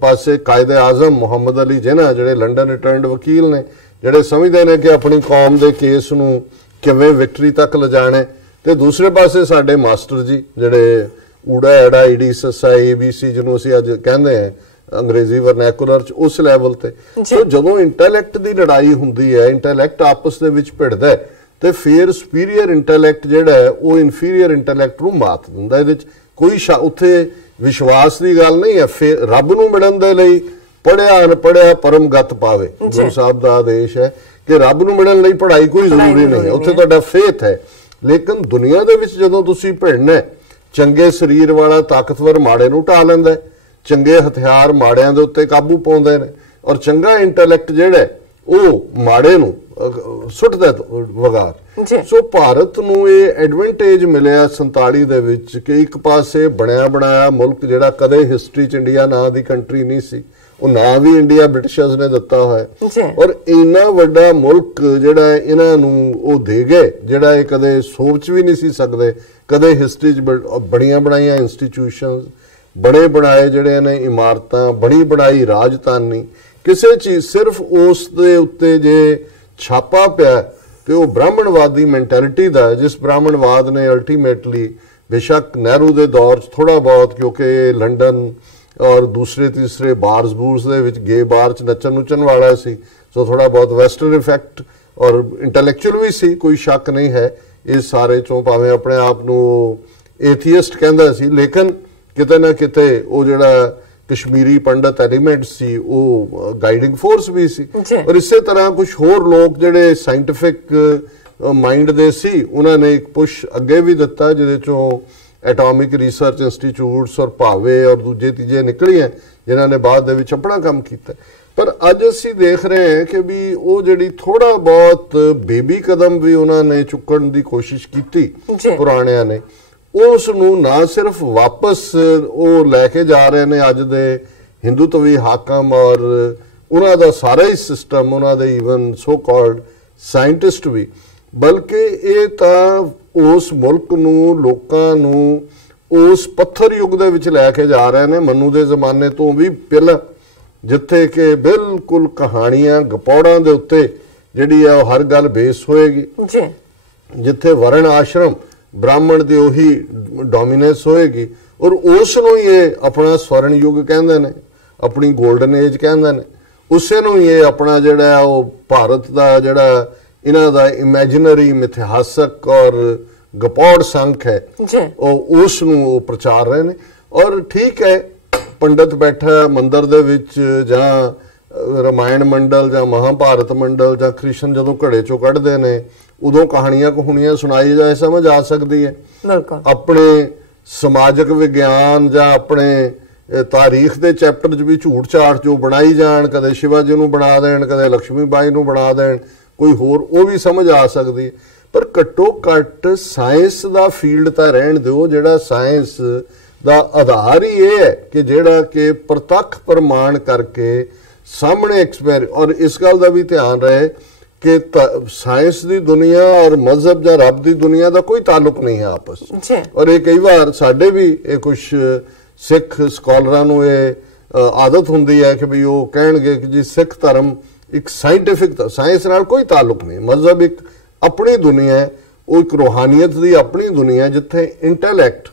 ਪਾਸੇ ਕਾਇਦੇ ਆਜ਼ਮ ਮੁਹੰਮਦ ਅਲੀ ਜਿਨਾ, ਜਿਹੜੇ ਲੰਡਨ ਰਿਟਰਨਡ ਵਕੀਲ ਨੇ, ਜਿਹੜੇ ਸਮਝਦੇ ਨੇ ਕਿ ਆਪਣੀ ਕੌਮ ਦੇ ਕੇਸ ਨੂੰ ਕਿਵੇਂ ਵਿਕਟਰੀ ਤੱਕ ਲਿਜਾਣਾ। ਤੇ ਦੂਸਰੇ ਪਾਸੇ ਸਾਡੇ ਮਾਸਟਰ ਜੀ, ਜਿਹੜੇ ਊੜਾ ਐੜਾ ਈਡੀ ਸੱਸਾ ABC ਜਿਹਨੂੰ ਅਸੀਂ ਅੱਜ ਕਹਿੰਦੇ ਹਾਂ ਅੰਗਰੇਜ਼ੀ ਵਰਨੈਕੂਲਰ 'ਚ, ਉਸ ਲੈਵਲ ਤੇ। ਸੋ ਜਦੋਂ ਇੰਟੈਲੈਕਟ ਦੀ ਲੜਾਈ ਹੁੰਦੀ ਹੈ, ਇੰਟੈਲੈਕਟ ਆਪਸ ਦੇ ਵਿੱਚ ਭਿੜਦਾ, ਤੇ ਫਿਰ ਸੁਪੀਰੀਅਰ ਇੰਟੈਲੈਕਟ ਜਿਹੜਾ ਹੈ ਉਹ ਇਨਫੀਰੀਅਰ ਇੰਟੈਲੈਕਟ ਨੂੰ ਮਾਤ ਦਿੰਦਾ। ਇਹਦੇ 'ਚ ਕੋਈ ਉੱਥੇ ਵਿਸ਼ਵਾਸ ਦੀ ਗੱਲ ਨਹੀਂ ਹੈ। ਫਿਰ ਰੱਬ ਨੂੰ ਮਿਲਣ ਦੇ ਲਈ ਪੜ੍ਹਿਆ ਅਨਪੜ੍ਹਿਆ ਪਰਮਗਤ ਪਾਵੇ, ਗੁਰੂ ਸਾਹਿਬ ਦਾ ਆਦੇਸ਼ ਹੈ ਕਿ ਰੱਬ ਨੂੰ ਮਿਲਣ ਲਈ ਪੜ੍ਹਾਈ ਕੋਈ ਜ਼ਰੂਰੀ ਨਹੀਂ ਹੈ, ਉੱਥੇ ਤੁਹਾਡਾ ਫੇਥ ਹੈ। ਲੇਕਿਨ ਦੁਨੀਆ ਦੇ ਵਿੱਚ ਜਦੋਂ ਤੁਸੀਂ ਭਿੜਨਾ, ਚੰਗੇ ਸਰੀਰ ਵਾਲਾ ਤਾਕਤਵਰ ਮਾੜੇ ਨੂੰ ਢਾ ਲੈਂਦਾ, ਚੰਗੇ ਹਥਿਆਰ ਮਾੜਿਆਂ ਦੇ ਉੱਤੇ ਕਾਬੂ ਪਾਉਂਦੇ ਨੇ, ਔਰ ਚੰਗਾ ਇੰਟੈਲੈਕਟ ਜਿਹੜਾ ਉਹ ਮਾੜੇ ਨੂੰ ਸੁੱਟਦਾ ਵਗਾਰ। ਸੋ ਭਾਰਤ ਨੂੰ ਇਹ ਐਡਵਾਂਟੇਜ ਮਿਲਿਆ 47 ਦੇ ਵਿੱਚ ਕਿ ਇੱਕ ਪਾਸੇ ਬਣਿਆ ਬਣਾਇਆ ਮੁਲਕ, ਜਿਹੜਾ ਕਦੇ ਹਿਸਟਰੀ 'ਚ ਇੰਡੀਆ ਨਾਂ ਦੀ ਕੰਟਰੀ ਨਹੀਂ ਸੀ, ਉਹ ਨਾਂ ਵੀ ਇੰਡੀਆ ਬ੍ਰਿਟਿਸ਼ਰਸ ਨੇ ਦਿੱਤਾ ਹੋਇਆ, ਔਰ ਇੰਨਾ ਵੱਡਾ ਮੁਲਕ ਜਿਹੜਾ ਇਹਨਾਂ ਨੂੰ ਉਹ ਦੇ ਗਏ, ਜਿਹੜਾ ਇਹ ਕਦੇ ਸੋਚ ਵੀ ਨਹੀਂ ਸੀ ਸਕਦੇ। ਕਦੇ ਹਿਸਟਰੀ 'ਚ ਬੜੀਆਂ ਬਣਾਈਆਂ ਇੰਸਟੀਟਿਊਸ਼ਨਸ, ਬਣੇ ਬਣਾਏ ਜਿਹੜੇ ਨੇ ਇਮਾਰਤਾਂ, ਬਣੀ ਬਣਾਈ ਰਾਜਧਾਨੀ, ਕਿਸੇ ਚੀਜ਼ ਸਿਰਫ ਉਸ ਦੇ ਉੱਤੇ ਜੇ ਛਾਪਾ ਪਿਆ ਤੇ ਉਹ ਬ੍ਰਾਹਮਣਵਾਦੀ ਮੈਂਟੈਲਿਟੀ ਦਾ, ਜਿਸ ਬ੍ਰਾਹਮਣਵਾਦ ਨੇ ਅਲਟੀਮੇਟਲੀ ਬੇਸ਼ੱਕ ਨਹਿਰੂ ਦੇ ਦੌਰ 'ਚ ਥੋੜਾ ਬਹੁਤ, ਕਿਉਂਕਿ ਲੰਡਨ ਔਰ ਦੂਸਰੇ ਤੀਸਰੇ ਬਾਰਸ ਬੂਰਸ ਦੇ ਵਿੱਚ ਗੇ ਬਾਰ 'ਚ ਨੱਚਣ ਨੁੱਚਣ ਵਾਲਾ ਸੀ, ਸੋ ਥੋੜਾ ਬਹੁਤ ਵੈਸਟਰਨ ਇਫੈਕਟ ਔਰ ਇੰਟੈਲੈਕਚੁਅਲ ਵੀ ਸੀ, ਕੋਈ ਸ਼ੱਕ ਨਹੀਂ ਹੈ ਇਸ ਸਾਰੇ 'ਚੋਂ। ਭਾਵੇਂ ਆਪਣੇ ਆਪ ਨੂੰ ਏਥੀਇਸਟ ਕਹਿੰਦਾ ਸੀ, ਲੇਕਿਨ ਕਿਤੇ ਨਾ ਕਿਤੇ ਉਹ ਜਿਹੜਾ ਕਸ਼ਮੀਰੀ ਪੰਡਤ ਐਲੀਮੈਂਟ ਸੀ ਉਹ ਗਾਈਡਿੰਗ ਫੋਰਸ ਵੀ ਸੀ। ਔਰ ਇਸੇ ਤਰ੍ਹਾਂ ਕੁਝ ਹੋਰ ਲੋਕ ਜਿਹੜੇ ਸਾਇੰਟਿਫਿਕ ਮਾਈਂਡ ਦੇ ਸੀ, ਉਹਨਾਂ ਨੇ ਇੱਕ ਪੁਸ਼ ਅੱਗੇ ਵੀ ਦਿੱਤਾ, ਜਿਹਦੇ 'ਚੋਂ ਐਟੋਮਿਕ ਰਿਸਰਚ ਇੰਸਟੀਚਿਊਟਸ ਔਰ ਭਾਵੇ ਔਰ ਦੂਜੇ ਤੀਜੇ ਨਿਕਲੀਆਂ, ਜਿਨ੍ਹਾਂ ਨੇ ਬਾਅਦ ਦੇ ਵਿੱਚ ਆਪਣਾ ਕੰਮ ਕੀਤਾ। ਪਰ ਅੱਜ ਅਸੀਂ ਦੇਖ ਰਹੇ ਹਾਂ ਕਿ ਵੀ ਉਹ ਜਿਹੜੀ ਥੋੜਾ ਬਹੁਤ ਬੇਬੀ ਕਦਮ ਵੀ ਉਹਨਾਂ ਨੇ ਚੁੱਕਣ ਦੀ ਕੋਸ਼ਿਸ਼ ਕੀਤੀ ਪੁਰਾਣਿਆਂ ਨੇ, ਉਸ ਨੂੰ ਨਾ ਸਿਰਫ ਵਾਪਸ ਉਹ ਲੈ ਕੇ ਜਾ ਰਹੇ ਨੇ ਅੱਜ ਦੇ ਹਿੰਦੂਤਵੀ ਹਾਕਮ ਔਰ ਉਹਨਾਂ ਦਾ ਸਾਰਾ ਹੀ ਸਿਸਟਮ, ਉਹਨਾਂ ਦੇ ਈਵਨ ਸੋ ਕਾਲਡ ਸਾਇੰਟਿਸਟ ਵੀ, ਬਲਕਿ ਇਹ ਤਾਂ ਉਸ ਮੁਲਕ ਨੂੰ, ਲੋਕਾਂ ਨੂੰ ਉਸ ਪੱਥਰ ਯੁੱਗ ਦੇ ਵਿੱਚ ਲੈ ਕੇ ਜਾ ਰਹੇ ਨੇ, ਮਨੂ ਦੇ ਜ਼ਮਾਨੇ ਤੋਂ ਵੀ ਪਹਿਲਾਂ, ਜਿੱਥੇ ਕਿ ਬਿਲਕੁਲ ਕਹਾਣੀਆਂ ਗਪੌੜਾਂ ਦੇ ਉੱਤੇ ਜਿਹੜੀ ਆ ਉਹ ਹਰ ਗੱਲ ਬੇਸ ਹੋਏਗੀ, ਜਿੱਥੇ ਵਰਣ ਆਸ਼ਰਮ ਬ੍ਰਾਹਮਣ ਦੀ ਉਹੀ ਡੋਮੀਨੈਂਸ ਹੋਏਗੀ, ਔਰ ਉਸ ਨੂੰ ਹੀ ਇਹ ਆਪਣਾ ਸਵਰਨ ਯੁੱਗ ਕਹਿੰਦੇ ਨੇ, ਆਪਣੀ ਗੋਲਡਨ ਏਜ ਕਹਿੰਦੇ ਨੇ, ਉਸੇ ਨੂੰ ਹੀ ਇਹ ਆਪਣਾ ਜਿਹੜਾ ਉਹ ਭਾਰਤ ਦਾ ਜਿਹੜਾ ਇਹਨਾਂ ਦਾ ਇਮੈਜਿਨਰੀ ਮਿਥਿਹਾਸਕ ਔਰ ਗਪੌੜ ਸੰਖ ਹੈ ਉਹ ਉਸ ਨੂੰ ਉਹ ਪ੍ਰਚਾਰ ਰਹੇ ਨੇ। ਔਰ ਠੀਕ ਹੈ, ਪੰਡਤ ਬੈਠਾ ਮੰਦਿਰ ਦੇ ਵਿੱਚ ਜਾਂ ਰਾਮਾਇਣ ਮੰਡਲ ਜਾਂ ਮਹਾਭਾਰਤ ਮੰਡਲ ਜਾਂ ਕ੍ਰਿਸ਼ਨ ਜਦੋਂ ਘੜੇ ਚੋਂ ਕੱਢਦੇ ਨੇ ਉਦੋਂ ਕਹਾਣੀਆਂ ਸੁਣਾਈ ਜਾਏ, ਸਮਝ ਆ ਸਕਦੀ ਹੈ। ਆਪਣੇ ਸਮਾਜਿਕ ਵਿਗਿਆਨ ਜਾਂ ਆਪਣੇ ਤਾਰੀਖ ਦੇ ਚੈਪਟਰ 'ਚ ਵੀ ਝੂਠ ਝਾੜ ਜੋ ਬਣਾਈ ਜਾਣ, ਕਦੇ ਸ਼ਿਵਾਜੀ ਨੂੰ ਬਣਾ ਦੇਣ, ਕਦੇ ਲక్ష్ਮੀ ਬਾਈ ਨੂੰ ਬਣਾ ਦੇਣ, ਕੋਈ ਹੋਰ, ਉਹ ਵੀ ਸਮਝ ਆ ਸਕਦੀ ਹੈ। ਪਰ ਘੱਟੋ ਘੱਟ ਸਾਇੰਸ ਦਾ ਫੀਲਡ ਤਾਂ ਰਹਿਣ ਦਿਓ, ਜਿਹੜਾ ਸਾਇੰਸ ਦਾ ਆਧਾਰ ਹੀ ਇਹ ਹੈ ਕਿ ਜਿਹੜਾ ਕਿ ਪ੍ਰਤੱਖ ਪ੍ਰਮਾਣ ਕਰਕੇ ਸਾਹਮਣੇ ਔਰ ਇਸ ਗੱਲ ਦਾ ਵੀ ਧਿਆਨ ਰਹੇ ਕਿ ਸਾਇੰਸ ਦੀ ਦੁਨੀਆ ਔਰ ਮਜ਼ਹਬ ਜਾਂ ਰੱਬ ਦੀ ਦੁਨੀਆ ਦਾ ਕੋਈ ਤਾਲੁਕ ਨਹੀਂ ਹੈ ਆਪਸ ਵਿੱਚ। ਔਰ ਇਹ ਕਈ ਵਾਰ ਸਾਡੇ ਵੀ ਇਹ ਕੁਝ ਸਿੱਖ ਸਕਾਲਰਾਂ ਨੂੰ ਇਹ ਆਦਤ ਹੁੰਦੀ ਹੈ ਕਿ ਵੀ ਉਹ ਕਹਿਣਗੇ ਕਿ ਜੀ ਸਿੱਖ ਧਰਮ ਇੱਕ ਸਾਇੰਟਿਫਿਕ, ਸਾਇੰਸ ਨਾਲ ਕੋਈ ਤਾਲੁਕ ਨਹੀਂ। ਮਜ਼ਹਬ ਇੱਕ ਆਪਣੀ ਦੁਨੀਆ ਹੈ, ਉਹ ਇੱਕ ਰੂਹਾਨੀਅਤ ਦੀ ਆਪਣੀ ਦੁਨੀਆ ਜਿੱਥੇ ਇੰਟੈਲੈਕਟ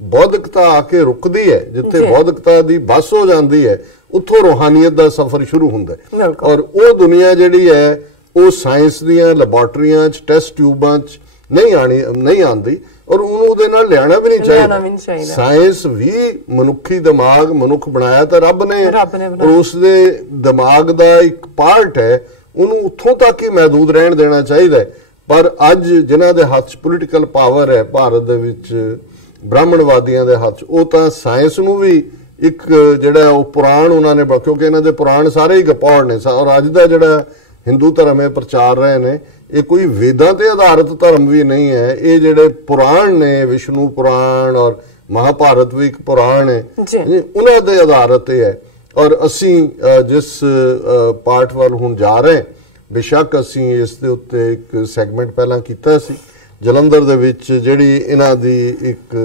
ਬੌਧਿਕਤਾ ਆ ਕੇ ਰੁਕਦੀ ਹੈ, ਜਿੱਥੇ ਬੌਧਿਕਤਾ ਦੀ ਬਸ ਹੋ ਜਾਂਦੀ ਹੈ, ਉੱਥੋਂ ਰੂਹਾਨੀਅਤ ਦਾ ਸਫ਼ਰ ਸ਼ੁਰੂ ਹੁੰਦਾ ਹੈ। ਔਰ ਉਹ ਦੁਨੀਆ ਜਿਹੜੀ ਹੈ ਉਹ ਸਾਇੰਸ ਦੀਆਂ ਲੈਬੋਰਟਰੀਆਂ 'ਚ, ਟੈਸਟ ਟਿਊਬਾਂ 'ਚ ਨਹੀਂ ਆਉਂਦੀ ਔਰ ਉਹਨੂੰ ਉਹਦੇ ਨਾਲ ਲਿਆਣਾ ਵੀ ਨਹੀਂ ਚਾਹੀਦਾ। ਸਾਇੰਸ ਵੀ ਮਨੁੱਖੀ ਦਿਮਾਗ ਮਨੁੱਖ ਬਣਾਇਆ ਤਾਂ ਰੱਬ ਨੇ, ਔਰ ਉਸ ਦੇ ਦਿਮਾਗ ਦਾ ਇੱਕ ਪਾਰਟ ਹੈ, ਉਹਨੂੰ ਉੱਥੋਂ ਤੱਕ ਹੀ ਮਹਿਦੂਦ ਰਹਿਣ ਦੇਣਾ ਚਾਹੀਦਾ ਹੈ। ਪਰ ਅੱਜ ਜਿਨ੍ਹਾਂ ਦੇ ਹੱਥ 'ਚ ਪੋਲੀਟੀਕਲ ਪਾਵਰ ਹੈ ਭਾਰਤ ਦੇ ਵਿੱਚ, ਬ੍ਰਾਹਮਣਵਾਦੀਆਂ ਦੇ ਹੱਥ 'ਚ, ਉਹ ਤਾਂ ਸਾਇੰਸ ਨੂੰ ਵੀ ਇੱਕ ਜਿਹੜਾ ਉਹ ਪੁਰਾਣ ਉਹਨਾਂ ਨੇ, ਕਿਉਂਕਿ ਇਹਨਾਂ ਦੇ ਪੁਰਾਣ ਸਾਰੇ ਹੀ ਗਪੌੜ ਨੇ। ਔਰ ਅੱਜ ਦਾ ਜਿਹੜਾ ਹਿੰਦੂ ਧਰਮ ਇਹ ਪ੍ਰਚਾਰ ਰਹੇ ਨੇ, ਇਹ ਕੋਈ ਵੇਦਾਂ ਤੇ ਆਧਾਰਿਤ ਧਰਮ ਵੀ ਨਹੀਂ ਹੈ। ਇਹ ਜਿਹੜੇ ਪੁਰਾਣ ਨੇ, ਵਿਸ਼ਨੂੰ ਪੁਰਾਣ ਔਰ ਮਹਾਭਾਰਤ ਵੀ ਇੱਕ ਪੁਰਾਣ ਹੈ, ਉਹਨਾਂ ਦੇ ਆਧਾਰਿਤ ਹੈ। ਔਰ ਅਸੀਂ ਜਿਸ ਪਾਰਟ ਵੱਲ ਹੁਣ ਜਾ ਰਹੇ, ਬੇਸ਼ੱਕ ਅਸੀਂ ਇਸ ਦੇ ਉੱਤੇ ਇੱਕ ਸੈਗਮੈਂਟ ਪਹਿਲਾਂ ਕੀਤਾ ਸੀ ਜਲੰਧਰ ਦੇ ਵਿੱਚ, ਜਿਹੜੀ ਇਹਨਾਂ ਦੀ ਇੱਕ